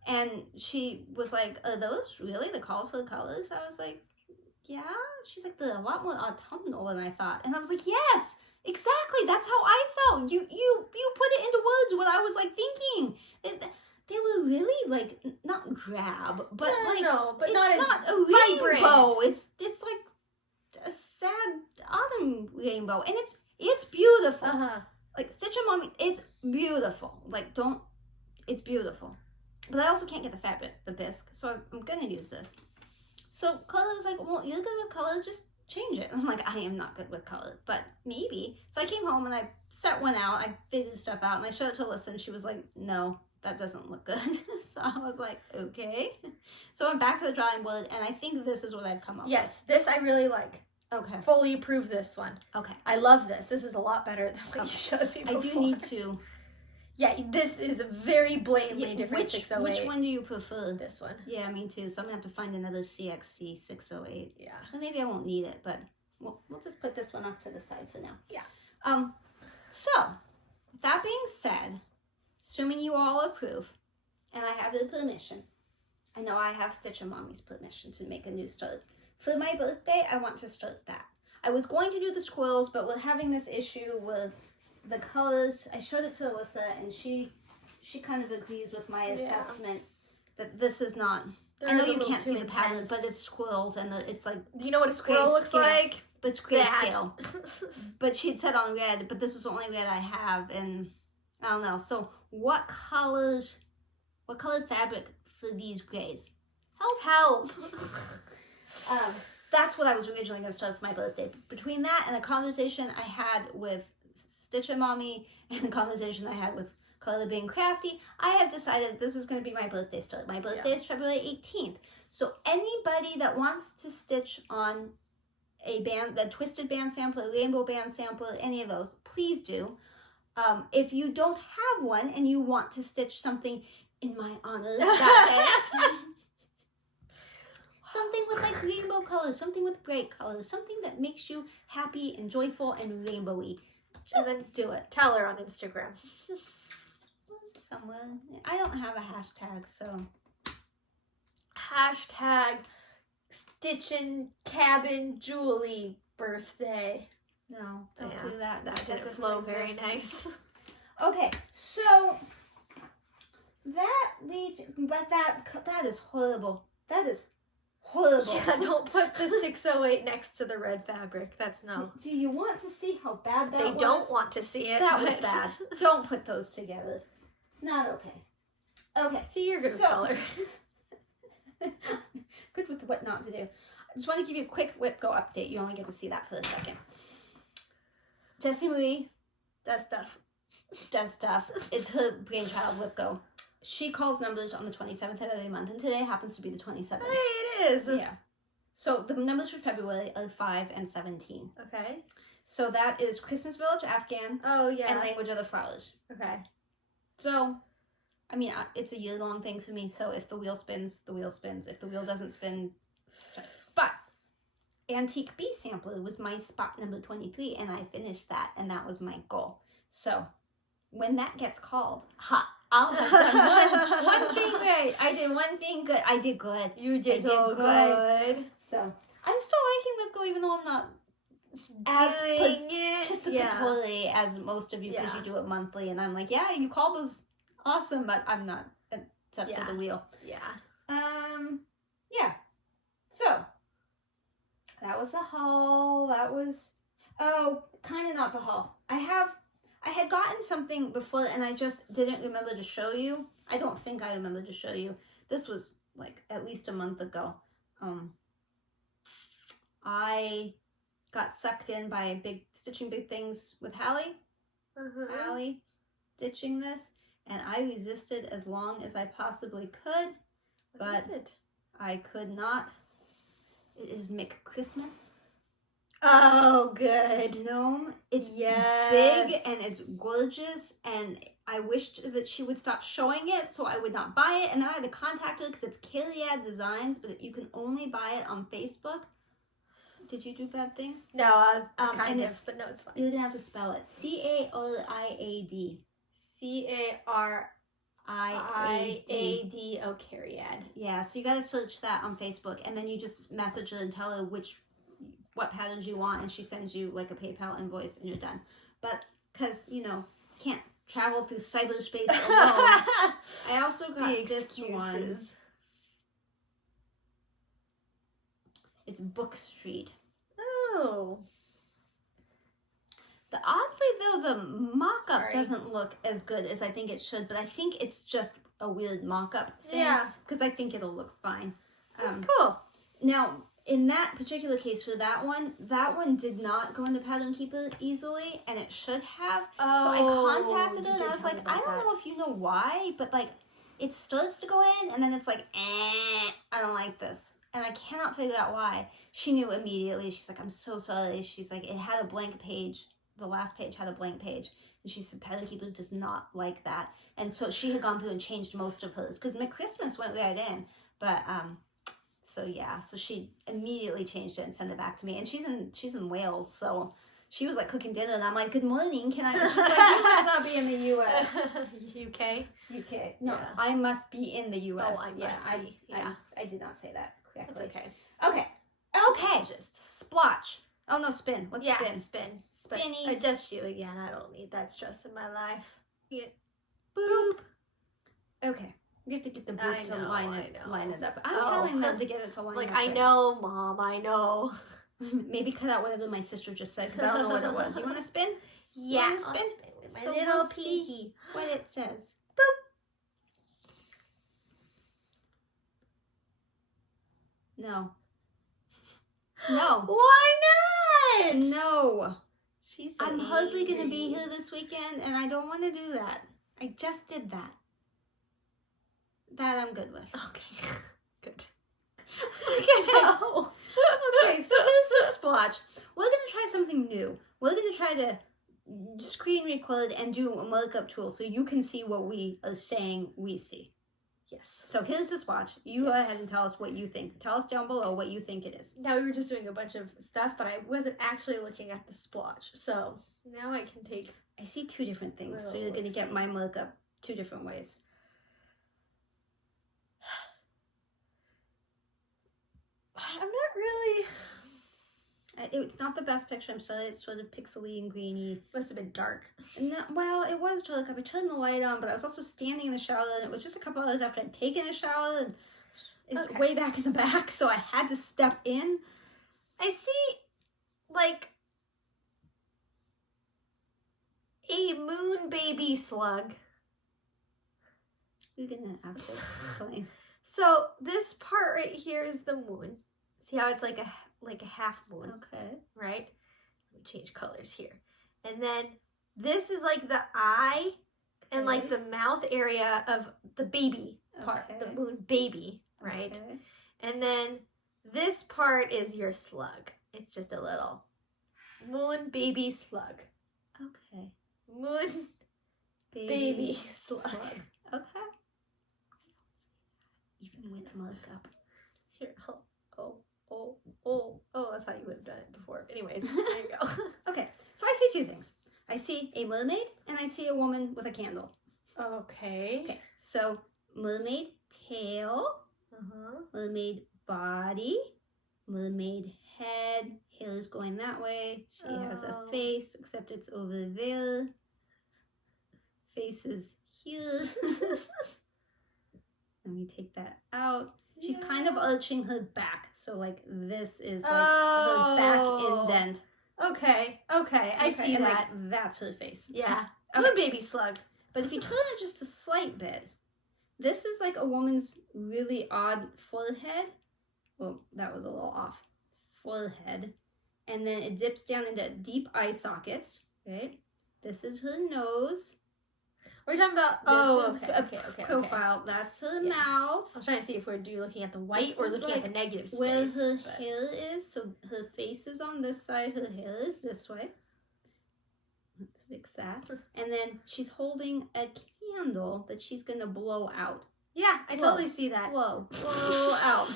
And she was like, are those really the called for colors? I was like, yeah. She's like, they're a lot more autumnal than I thought. And I was like, yes, exactly. That's how I felt. You put it into words what I was like thinking. They were really like, not drab, but but it's not as not a vibrant. rainbow. It's like a sad autumn rainbow, and it's beautiful. Like Stitch and Mommy, it's beautiful. Like it's beautiful. But I also can't get the fabric, the bisque, so I'm gonna use this. So Color was like, well, you're good with color, just change it. And I'm like, I am not good with color, but maybe. So I came home and I set one out, I figured stuff out, and I showed it to Alyssa, and she was like, no, that doesn't look good. So I was like, okay. So I went back to the drawing board, and I think this is what I've come up with. Yes, this I really like. Okay. Fully approve this one. Okay. I love this. This is a lot better than what you showed me before. I do need to. Yeah, this is a very blatantly different 608. Which one do you prefer? This one. Yeah, me too. So I'm going to have to find another CXC 608. Yeah. Well, maybe I won't need it, but we'll just put this one off to the side for now. Yeah. So, with that being said, assuming you all approve, and I have your permission, I know I have Stitch and Mommy's permission to make a new start. For my birthday, I want to start that. I was going to do the squirrels, but we're having this issue with the colors. I showed it to Alyssa, and she kind of agrees with my assessment that this is not. I know you can't see the pattern, but it's squirrels, and it's like. Do you know what a squirrel looks like? But it's grayscale. But she'd said on red, but this was the only red I have, and I don't know. So what colored fabric for these grays? Help. That's what I was originally going to start for my birthday. Between that and a conversation I had with Stitch and Mommy and the conversation I had with Color Being Crafty, I have decided this is going to be my birthday start. My birthday is February 18th. So anybody that wants to stitch on the twisted band sampler, rainbow band sampler, any of those, please do. If you don't have one and you want to stitch something in my honor that day, something with like rainbow colors, something with bright colors, something that makes you happy and joyful and rainbowy. Just do it. Tell her on Instagram. Somewhere. I don't have a hashtag, so. Hashtag StitchingAtTheCabin Julie birthday. No, don't do that. That didn't flow very nice. Okay, so that leads, but that is horrible. That is horrible. Yeah, don't put the 608 next to the red fabric. That's no. Do you want to see how bad that was? They don't want to see it. That was bad. Don't put those together. Not okay. Okay. See, you're good with color. Good with what not to do. I just want to give you a quick WIP GO update. You only get to see that for a second. Jessie Marie does stuff. It's her brainchild, WIP GO. She calls numbers on the 27th of every month, and today happens to be the 27th. Hey, it is. Yeah. So the numbers for February are 5 and 17. Okay. So that is Christmas Village, Afghan. Oh, yeah. And Language of the Flowers. Okay. So, I mean, it's a year-long thing for me, so if the wheel spins, the wheel spins. If the wheel doesn't spin... But Antique Bee Sampler was my spot number 23, and I finished that, and that was my goal. So, when that gets called, I'll have done one thing right. I did one thing good. I did good. You did so good. So, I'm still liking WIP GO, even though I'm not participatory as most of you, because you do it monthly, and I'm like, yeah, you call those awesome, but I'm not. It's up to the wheel. Yeah. Yeah. So, that was the haul. That was, kind of not the haul. I had gotten something before, and I just didn't remember to show you. I don't think I remember to show you. This was, like, at least a month ago. I got sucked in by stitching big things with Hallie. Hallie stitching this, and I resisted as long as I possibly could. What is it? I could not. It is Mick Christmas. Oh, good. It's gnome. It's big and it's gorgeous, and I wished that she would stop showing it so I would not buy it, and then I had to contact her because it's Cariad Designs, but you can only buy it on Facebook. Did you do bad things? No, I was kind of, but no, it's fine. You didn't have to spell it. Cariad. Cariad. Oh, Cariad. Yeah, so you gotta search that on Facebook, and then you just message her and tell her what patterns you want, and she sends you like a PayPal invoice, and you're done. But because can't travel through cyberspace alone, I also got this one. It's Book Street. Oh. Oddly though, the mock-up Sorry. doesn't look as good as I think it should, but I think it's just a weird mock-up thing. Yeah. Because I think it'll look fine. That's cool. Now, in that particular case for that one did not go into Pattern Keeper easily, and it should have. Oh, so I contacted her, you and I did was tell me like, about I don't that. know if you know why, but like, it starts to go in, and then it's like, I don't like this. And I cannot figure out why. She knew immediately. She's like, I'm so sorry. She's like, it had a blank page. The last page had a blank page. And she said, Pattern Keeper does not like that. And so she had gone through and changed most of hers. Because McChristmas went right in. But, so yeah. So she immediately changed it and sent it back to me. And she's in Wales. So she was like cooking dinner. And I'm like, good morning. Can I? She's like, you must not be in the U.S. UK? UK. No, Yeah. I must be in the U.S. Oh, I must be. Yeah. I did not say that correctly. It's okay. Okay. Just Splotch. Oh no, spin. Let's spin. Spin. Spinnies. Just you again. I don't need that stress in my life. Yeah. Boop. Okay. We have to get the boop I to know, line it up. I'm telling them to get it to line Like, up. I know, Mom, I know. Maybe cut out whatever my sister just said because I don't know what it was. You want to spin? Yeah, I'll I'll spin? spin with my So little we'll see. pinky. What it says. No. No. Why not? No. She's so I'm hardly going to angry. be here this weekend, and I don't want to do that. I just did that. That I'm good with. Okay. Good. Okay, so this is Splotch. We're going to try something new. We're going to try to screen record and do a markup tool so you can see what we are saying we see. Yes. So here's the Splotch. You go ahead and tell us what you think. Tell us down below what you think it is. Now we were just doing a bunch of stuff, but I wasn't actually looking at the splotch. So now I can take. I see two different things, so Well, you're going to let's get see. my markup two different ways. I'm not really. It's not the best picture, I'm sorry. It's sort of pixely and greeny. Must have been dark. No, well, it was dark. I turned the light on, but I was also standing in the shower, and it was just a couple hours after I'd taken a shower, and it's Okay. way back in the back, so I had to step in. I see, like, a moon baby slug. You're gonna have to explain. So this part right here is the moon. See how it's like a half moon, Okay. right? Let me change colors here. And then this is like the eye and like Okay. the mouth area of the baby part, the Okay. moon baby, right? Okay. And then this part is your slug. It's just a little moon baby slug. Okay. Moon baby slug. Okay. Even with markup. Here, oh, that's how you would have done it before. Anyways, there you go. Okay, so I see two things. I see a mermaid, and I see a woman with a candle. Okay. Okay, so mermaid tail, Uh-huh. mermaid body, mermaid head, hair is going that way. She has a Oh. face, except it's over there. Face is here. Let me take that out. She's kind of arching her back, so like this is like her back indent. Okay, I see and that. like that's her face. Yeah. Okay. Moon baby slug. But if you turn it just a slight bit, this is like a woman's really odd forehead. Well, that was a little off. Forehead. And then it dips down into deep eye sockets, right? This is her nose. We're talking about This is okay. profile. That's her Yeah. mouth. I was trying to see if we're looking at the white This or is looking like at the negative space. Where her but- hair is. So her face is on this side, her hair is this way. Let's fix that. And then she's holding a candle that she's gonna blow out. Yeah, I Blow. totally see that. Blow out.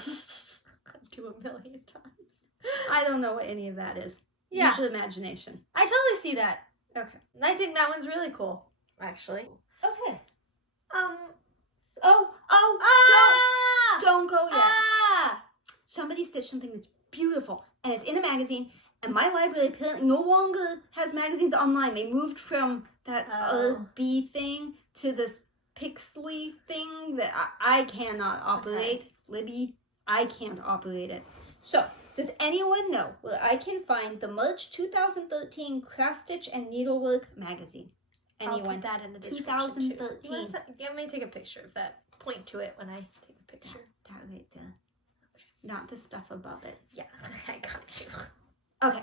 Do 1,000,000 times. I don't know what any of that is. Yeah, Use your imagination. I totally see that. Okay. And I think that one's really cool, actually. Okay. Oh, Don't go yet. ah! Somebody stitched something that's beautiful, and it's in a magazine. And my library apparently no longer has magazines online. They moved from that Oh. RB thing to this Pixely thing that I cannot operate. Libby, I can't operate it. So, does anyone know where I can find the March 2013 Cross Stitch and Needlework magazine? Anyone? I'll put that in the description 2013. too. Let me take a picture of that. Point to it when I take a picture. That right there. Not the stuff above it. Yeah, I got you. Okay.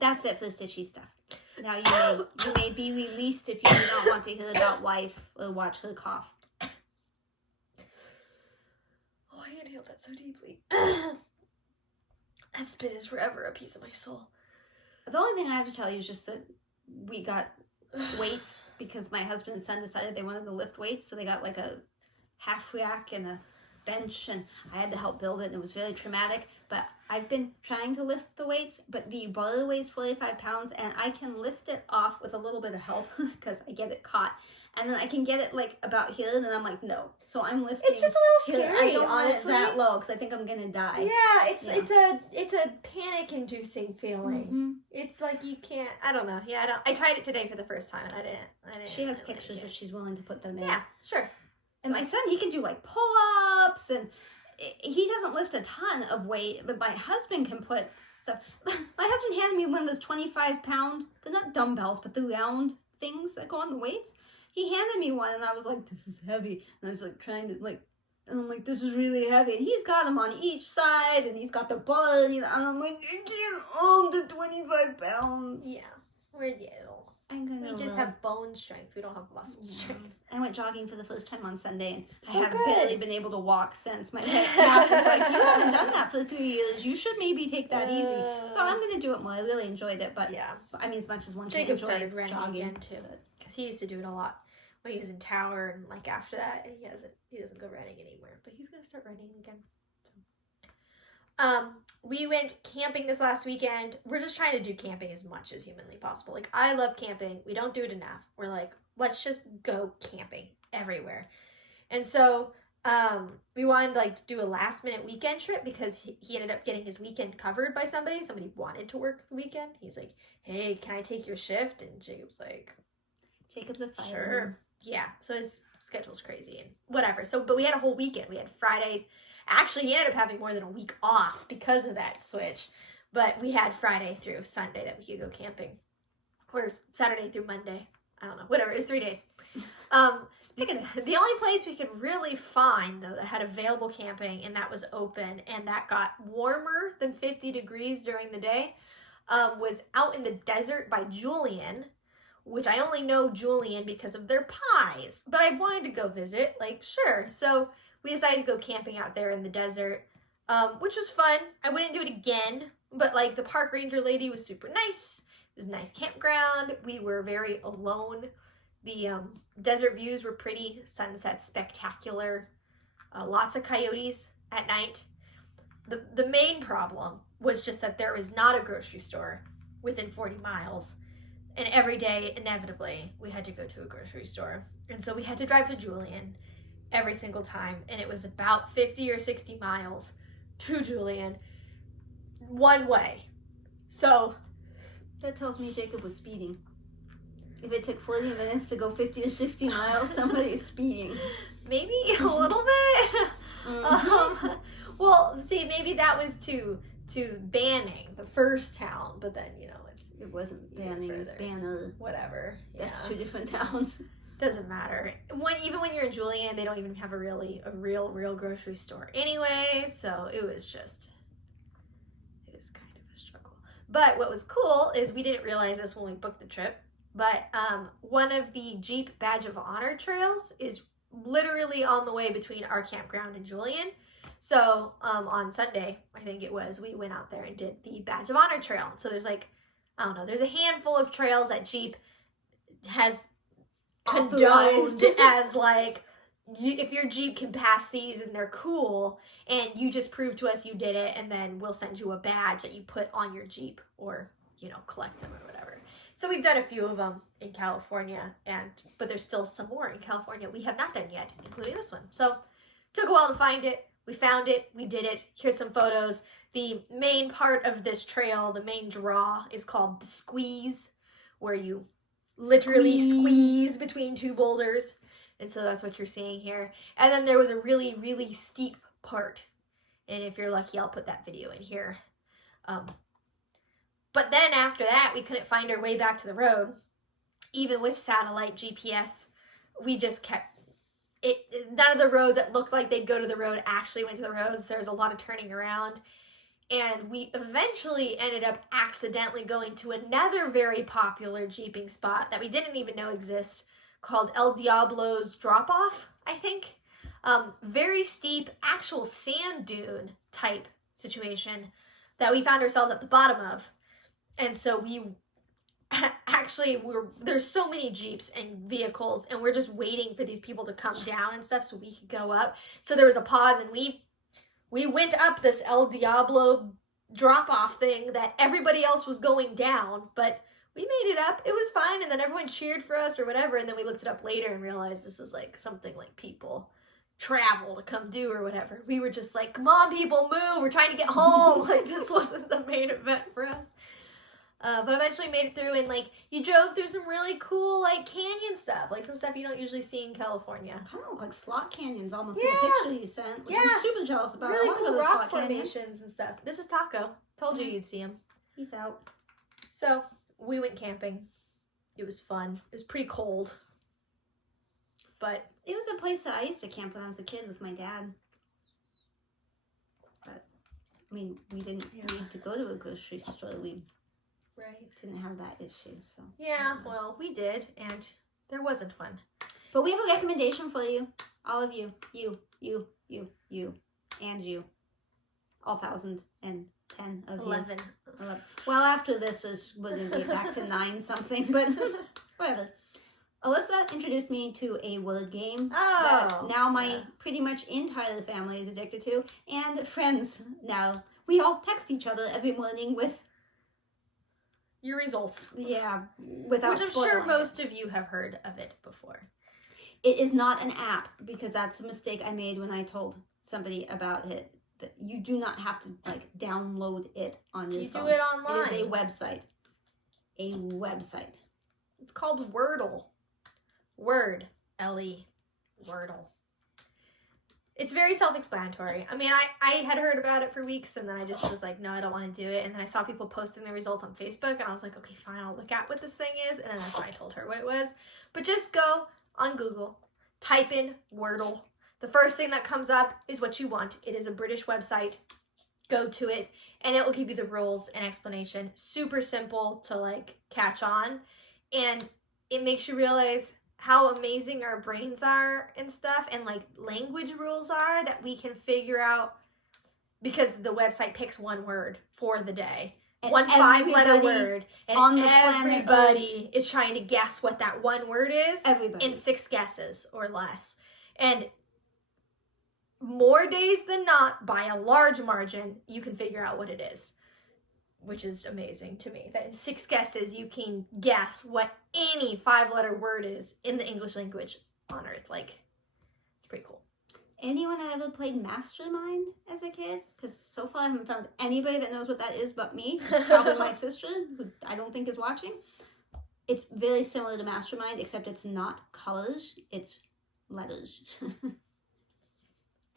That's it for the stitchy stuff. Now you may be released if you do not want to hear about wife or watch her cough. Oh, I inhaled that so deeply. That spit is forever a piece of my soul. The only thing I have to tell you is just that we got weights because my husband and son decided they wanted to lift weights, so they got like a half rack and a bench, and I had to help build it, and it was really traumatic. But I've been trying to lift the weights, but the bar weighs 45 pounds, and I can lift it off with a little bit of help because I get it caught. And then I can get it like about here, and then I'm like, no. So I'm lifting. It's just a little scary. I don't honestly. want it that low because I think I'm gonna die. Yeah, it's a panic-inducing feeling. Mm-hmm. It's like you can't. I don't know. Yeah, I tried it today for the first time, and I didn't. She has pictures if she's willing to put them in. Yeah, sure. And my son, he can do like pull-ups, and he doesn't lift a ton of weight, but my husband can put stuff. My husband handed me one of those 25-pound, they're not dumbbells, but the round things that go on the weights. He handed me one, and I was like, this is heavy. And I was like trying to and I'm like, this is really heavy. And he's got them on each side, and he's got the bar, and I'm like, I can't own the 25 pounds. Yeah, we're little. We just have bone strength. We don't have muscle strength. I went jogging for the first time on Sunday, and So I have good. barely been able to walk since. My calf is like, you haven't done that for 3 years. You should maybe take that easy. So I'm going to do it more. I really enjoyed it, but yeah. I mean, as much as one can Jacob enjoy started running jogging again too, because he used to do it a lot when he was in Tower, and like after that, he doesn't go running anymore. But he's gonna start running again. So. We went camping this last weekend. We're just trying to do camping as much as humanly possible. Like, I love camping. We don't do it enough. We're like, let's just go camping everywhere. And so we wanted to like do a last minute weekend trip because he ended up getting his weekend covered by somebody. Somebody wanted to work the weekend. He's like, hey, can I take your shift? And Jacob's like, Jacob's a fireman. Sure. Yeah. So his schedule's crazy and whatever. So, but we had a whole weekend. We had Friday. Actually, he ended up having more than a week off because of that switch. But we had Friday through Sunday that we could go camping. Or Saturday through Monday. I don't know. Whatever. It was 3 days. Speaking of, The only place we could really find, though, that had available camping and that was open and that got warmer than 50 degrees during the day was out in the desert by Julian, which I only know Julian because of their pies. But I wanted to go visit. Like, sure. So we decided to go camping out there in the desert, which was fun. I wouldn't do it again, but like the park ranger lady was super nice. It was a nice campground. We were very alone. The desert views were pretty. Sunset spectacular. Lots of coyotes at night. The main problem was just that there was not a grocery store within 40 miles. And every day, inevitably, we had to go to a grocery store. And so we had to drive to Julian every single time. And it was about 50 or 60 miles to Julian one way. So that tells me Jacob was speeding. If it took 40 minutes to go 50 to 60 miles, somebody's speeding. Maybe a little bit. Mm-hmm. Well, see, maybe that was to Banning, the first town. But then, it wasn't Banning, it was Banner. Whatever. That's 2 different towns. Doesn't matter. Even when you're in Julian, they don't even have a real grocery store anyway. So it was kind of a struggle. But what was cool is we didn't realize this when we booked the trip. But one of the Jeep Badge of Honor trails is literally on the way between our campground and Julian. So on Sunday, I think it was, we went out there and did the Badge of Honor trail. So there's there's a handful of trails that Jeep has condoned as if your Jeep can pass these and they're cool and you just prove to us you did it, and then we'll send you a badge that you put on your Jeep or collect them or whatever. So we've done a few of them in California, but there's still some more in California we have not done yet, including this one. So took a while to find it. We found it. We did it. Here's some photos. The main part of this trail, the main draw, is called the squeeze, where you literally squeeze between 2 boulders. And so that's what you're seeing here. And then there was a really, really steep part. And if you're lucky, I'll put that video in here. But then after that, we couldn't find our way back to the road. Even with satellite GPS, we just kept it. None of the roads that looked like they'd go to the road actually went to the roads. There was a lot of turning around. And we eventually ended up accidentally going to another very popular jeeping spot that we didn't even know exists, called El Diablo's Drop-Off, I think. Very steep, actual sand dune type situation that we found ourselves at the bottom of. And so there's so many Jeeps and vehicles, and we're just waiting for these people to come down and stuff so we could go up. So there was a pause, and we went up this El Diablo drop-off thing that everybody else was going down, but we made it up. It was fine, and then everyone cheered for us or whatever, and then we looked it up later and realized this is like something like people travel to come do or whatever. We were just like, come on, people, move. We're trying to get home. Like, this wasn't the main event for us. But eventually made it through, and like you drove through some really cool like canyon stuff, like some stuff you don't usually see in California. Kind of look like slot canyons almost in the picture you sent, which I'm super jealous about. Really I want to cool go to rock slot formations and stuff. This is Taco. Told you you'd see him. He's out. So we went camping. It was fun. It was pretty cold, but it was a place that I used to camp when I was a kid with my dad. But I mean, we didn't need to go to a grocery store. We didn't have that issue, so. Yeah, well, we did, and there wasn't fun. But we have a recommendation for you. All of you. You. And you. All 1,010 of 11. You. 11. Well, after this, we're going to get back to 9 something, but whatever. Alyssa introduced me to a word game that now my pretty much entire family is addicted to, and friends now. We all text each other every morning with your results. Yeah, without which I'm sure most of you have heard of it before. It is not an app, because that's a mistake I made when I told somebody about it. That you do not have to like download it on your phone. You do it online. It is a website. A website. It's called Wordle. Word. L-E. Wordle. It's very self-explanatory. I mean, I had heard about it for weeks, and then I just was like, no, I don't want to do it. And then I saw people posting the results on Facebook, and I was like, okay, fine, I'll look at what this thing is. And then that's why I told her what it was. But just go on Google, type in Wordle. The first thing that comes up is what you want. It is a British website. Go to it, and it will give you the rules and explanation. Super simple to, like, catch on. And it makes you realize how amazing our brains are and stuff, and like language rules are that we can figure out, because the website picks one word for the day, and one 5-letter word, and everybody is trying to guess what that one word is in 6 guesses or less. And more days than not, by a large margin, you can figure out what it is, which is amazing to me, that in 6 guesses you can guess what any 5-letter word is in the English language on earth. Like, it's pretty cool. Anyone that ever played Mastermind as a kid? Because so far I haven't found anybody that knows what that is but me. Probably my sister, who I don't think is watching. It's very similar to Mastermind, except it's not colors, it's letters.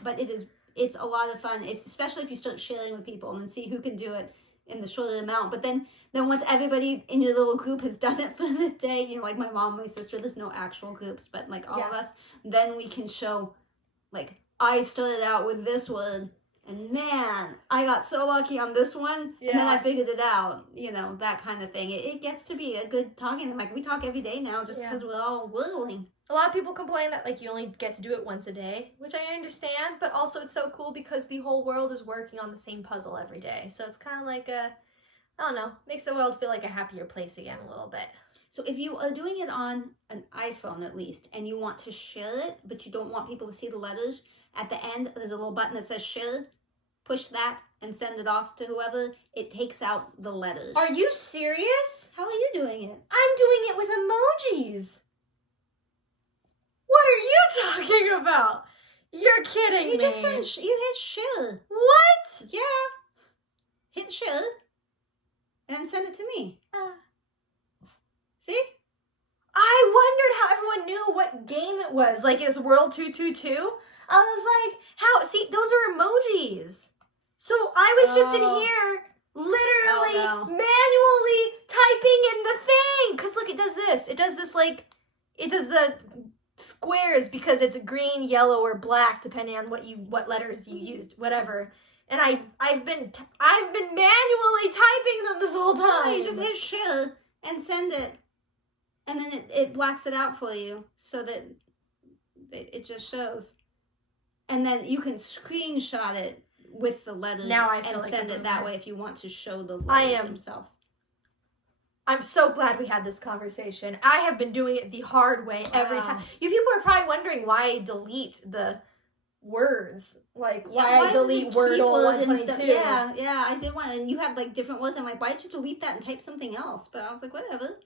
But it's a lot of fun, especially if you start sharing with people and then see who can do it in the shorter amount. But then once everybody in your little group has done it for the day, you know, like my mom, my sister, there's no actual groups, but like all of us, then we can show, like, I started out with this word, and man, I got so lucky on this one, and then I figured it out, you know, that kind of thing. It gets to be a good talking, like, we talk every day now just because we're all whittling. A lot of people complain that, like, you only get to do it once a day, which I understand, but also it's so cool because the whole world is working on the same puzzle every day. So it's kind of like I don't know, makes the world feel like a happier place again a little bit. So if you are doing it on an iPhone at least, and you want to share it, but you don't want people to see the letters, at the end there's a little button that says share. Push that and send it off to whoever. It takes out the letters. Are you serious? How are you doing it? I'm doing it with emojis. What are you talking about? You're kidding me. You just said you hit share. What? Yeah. Hit share and send it to me. See? I wondered how everyone knew what game it was. Like, is Wordle 222? I was like, how? See, those are emojis. So I was just in Oh. here literally Oh, no. manually typing in the thing. Because look, it does this. It does this like, it does the squares because it's green, yellow, or black depending on what letters you used, whatever. And I've been manually typing them this whole time. No, you just hit share and send it. And then it blacks it out for you so that it just shows. And then you can screenshot it with the letters Now I feel and like send a it that boomer. way if you want to show the letters themselves. I'm so glad we had this conversation. I have been doing it the hard way every time. You people are probably wondering why I delete the words. Like, why I delete Wordle 122. Yeah, I did one. And you had like different words. I'm like, why'd you delete that and type something else? But I was like, whatever.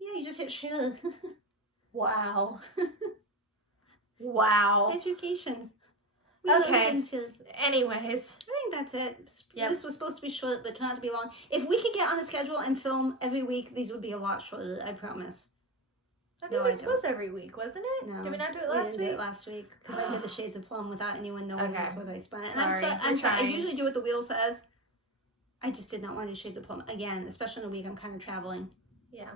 Yeah, you just hit share. Wow. Wow. Education. Okay. I Anyways. think that's it. Yep. This was supposed to be short, but turned out to be long. If we could get on a schedule and film every week, these would be a lot shorter, I promise. I think this was every week, wasn't it? No. Did we not do it We last didn't week? do it last week because I did the Shades of Plum without anyone knowing Okay. that's what I spent. And Sorry. I'm sorry. I trying. usually do what the wheel says. I just did not want to do Shades of Plum again, especially in a week I'm kind of traveling. Yeah.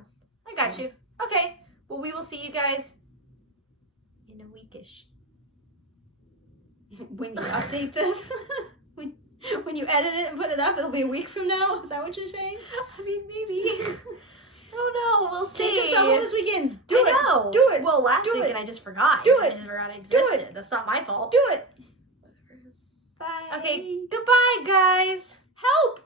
I got you. Okay. Well, we will see you guys in a weekish. When you update this, when you edit it and put it up, it'll be a week from now. Is that what you're saying? I mean, maybe. I don't know. We'll see. Take us home this weekend. Do it. Well, last Do week it. and I just forgot. Do I it. just forgot it Do existed. it. That's not my fault. Do it. Bye. Okay. Goodbye, guys. Help.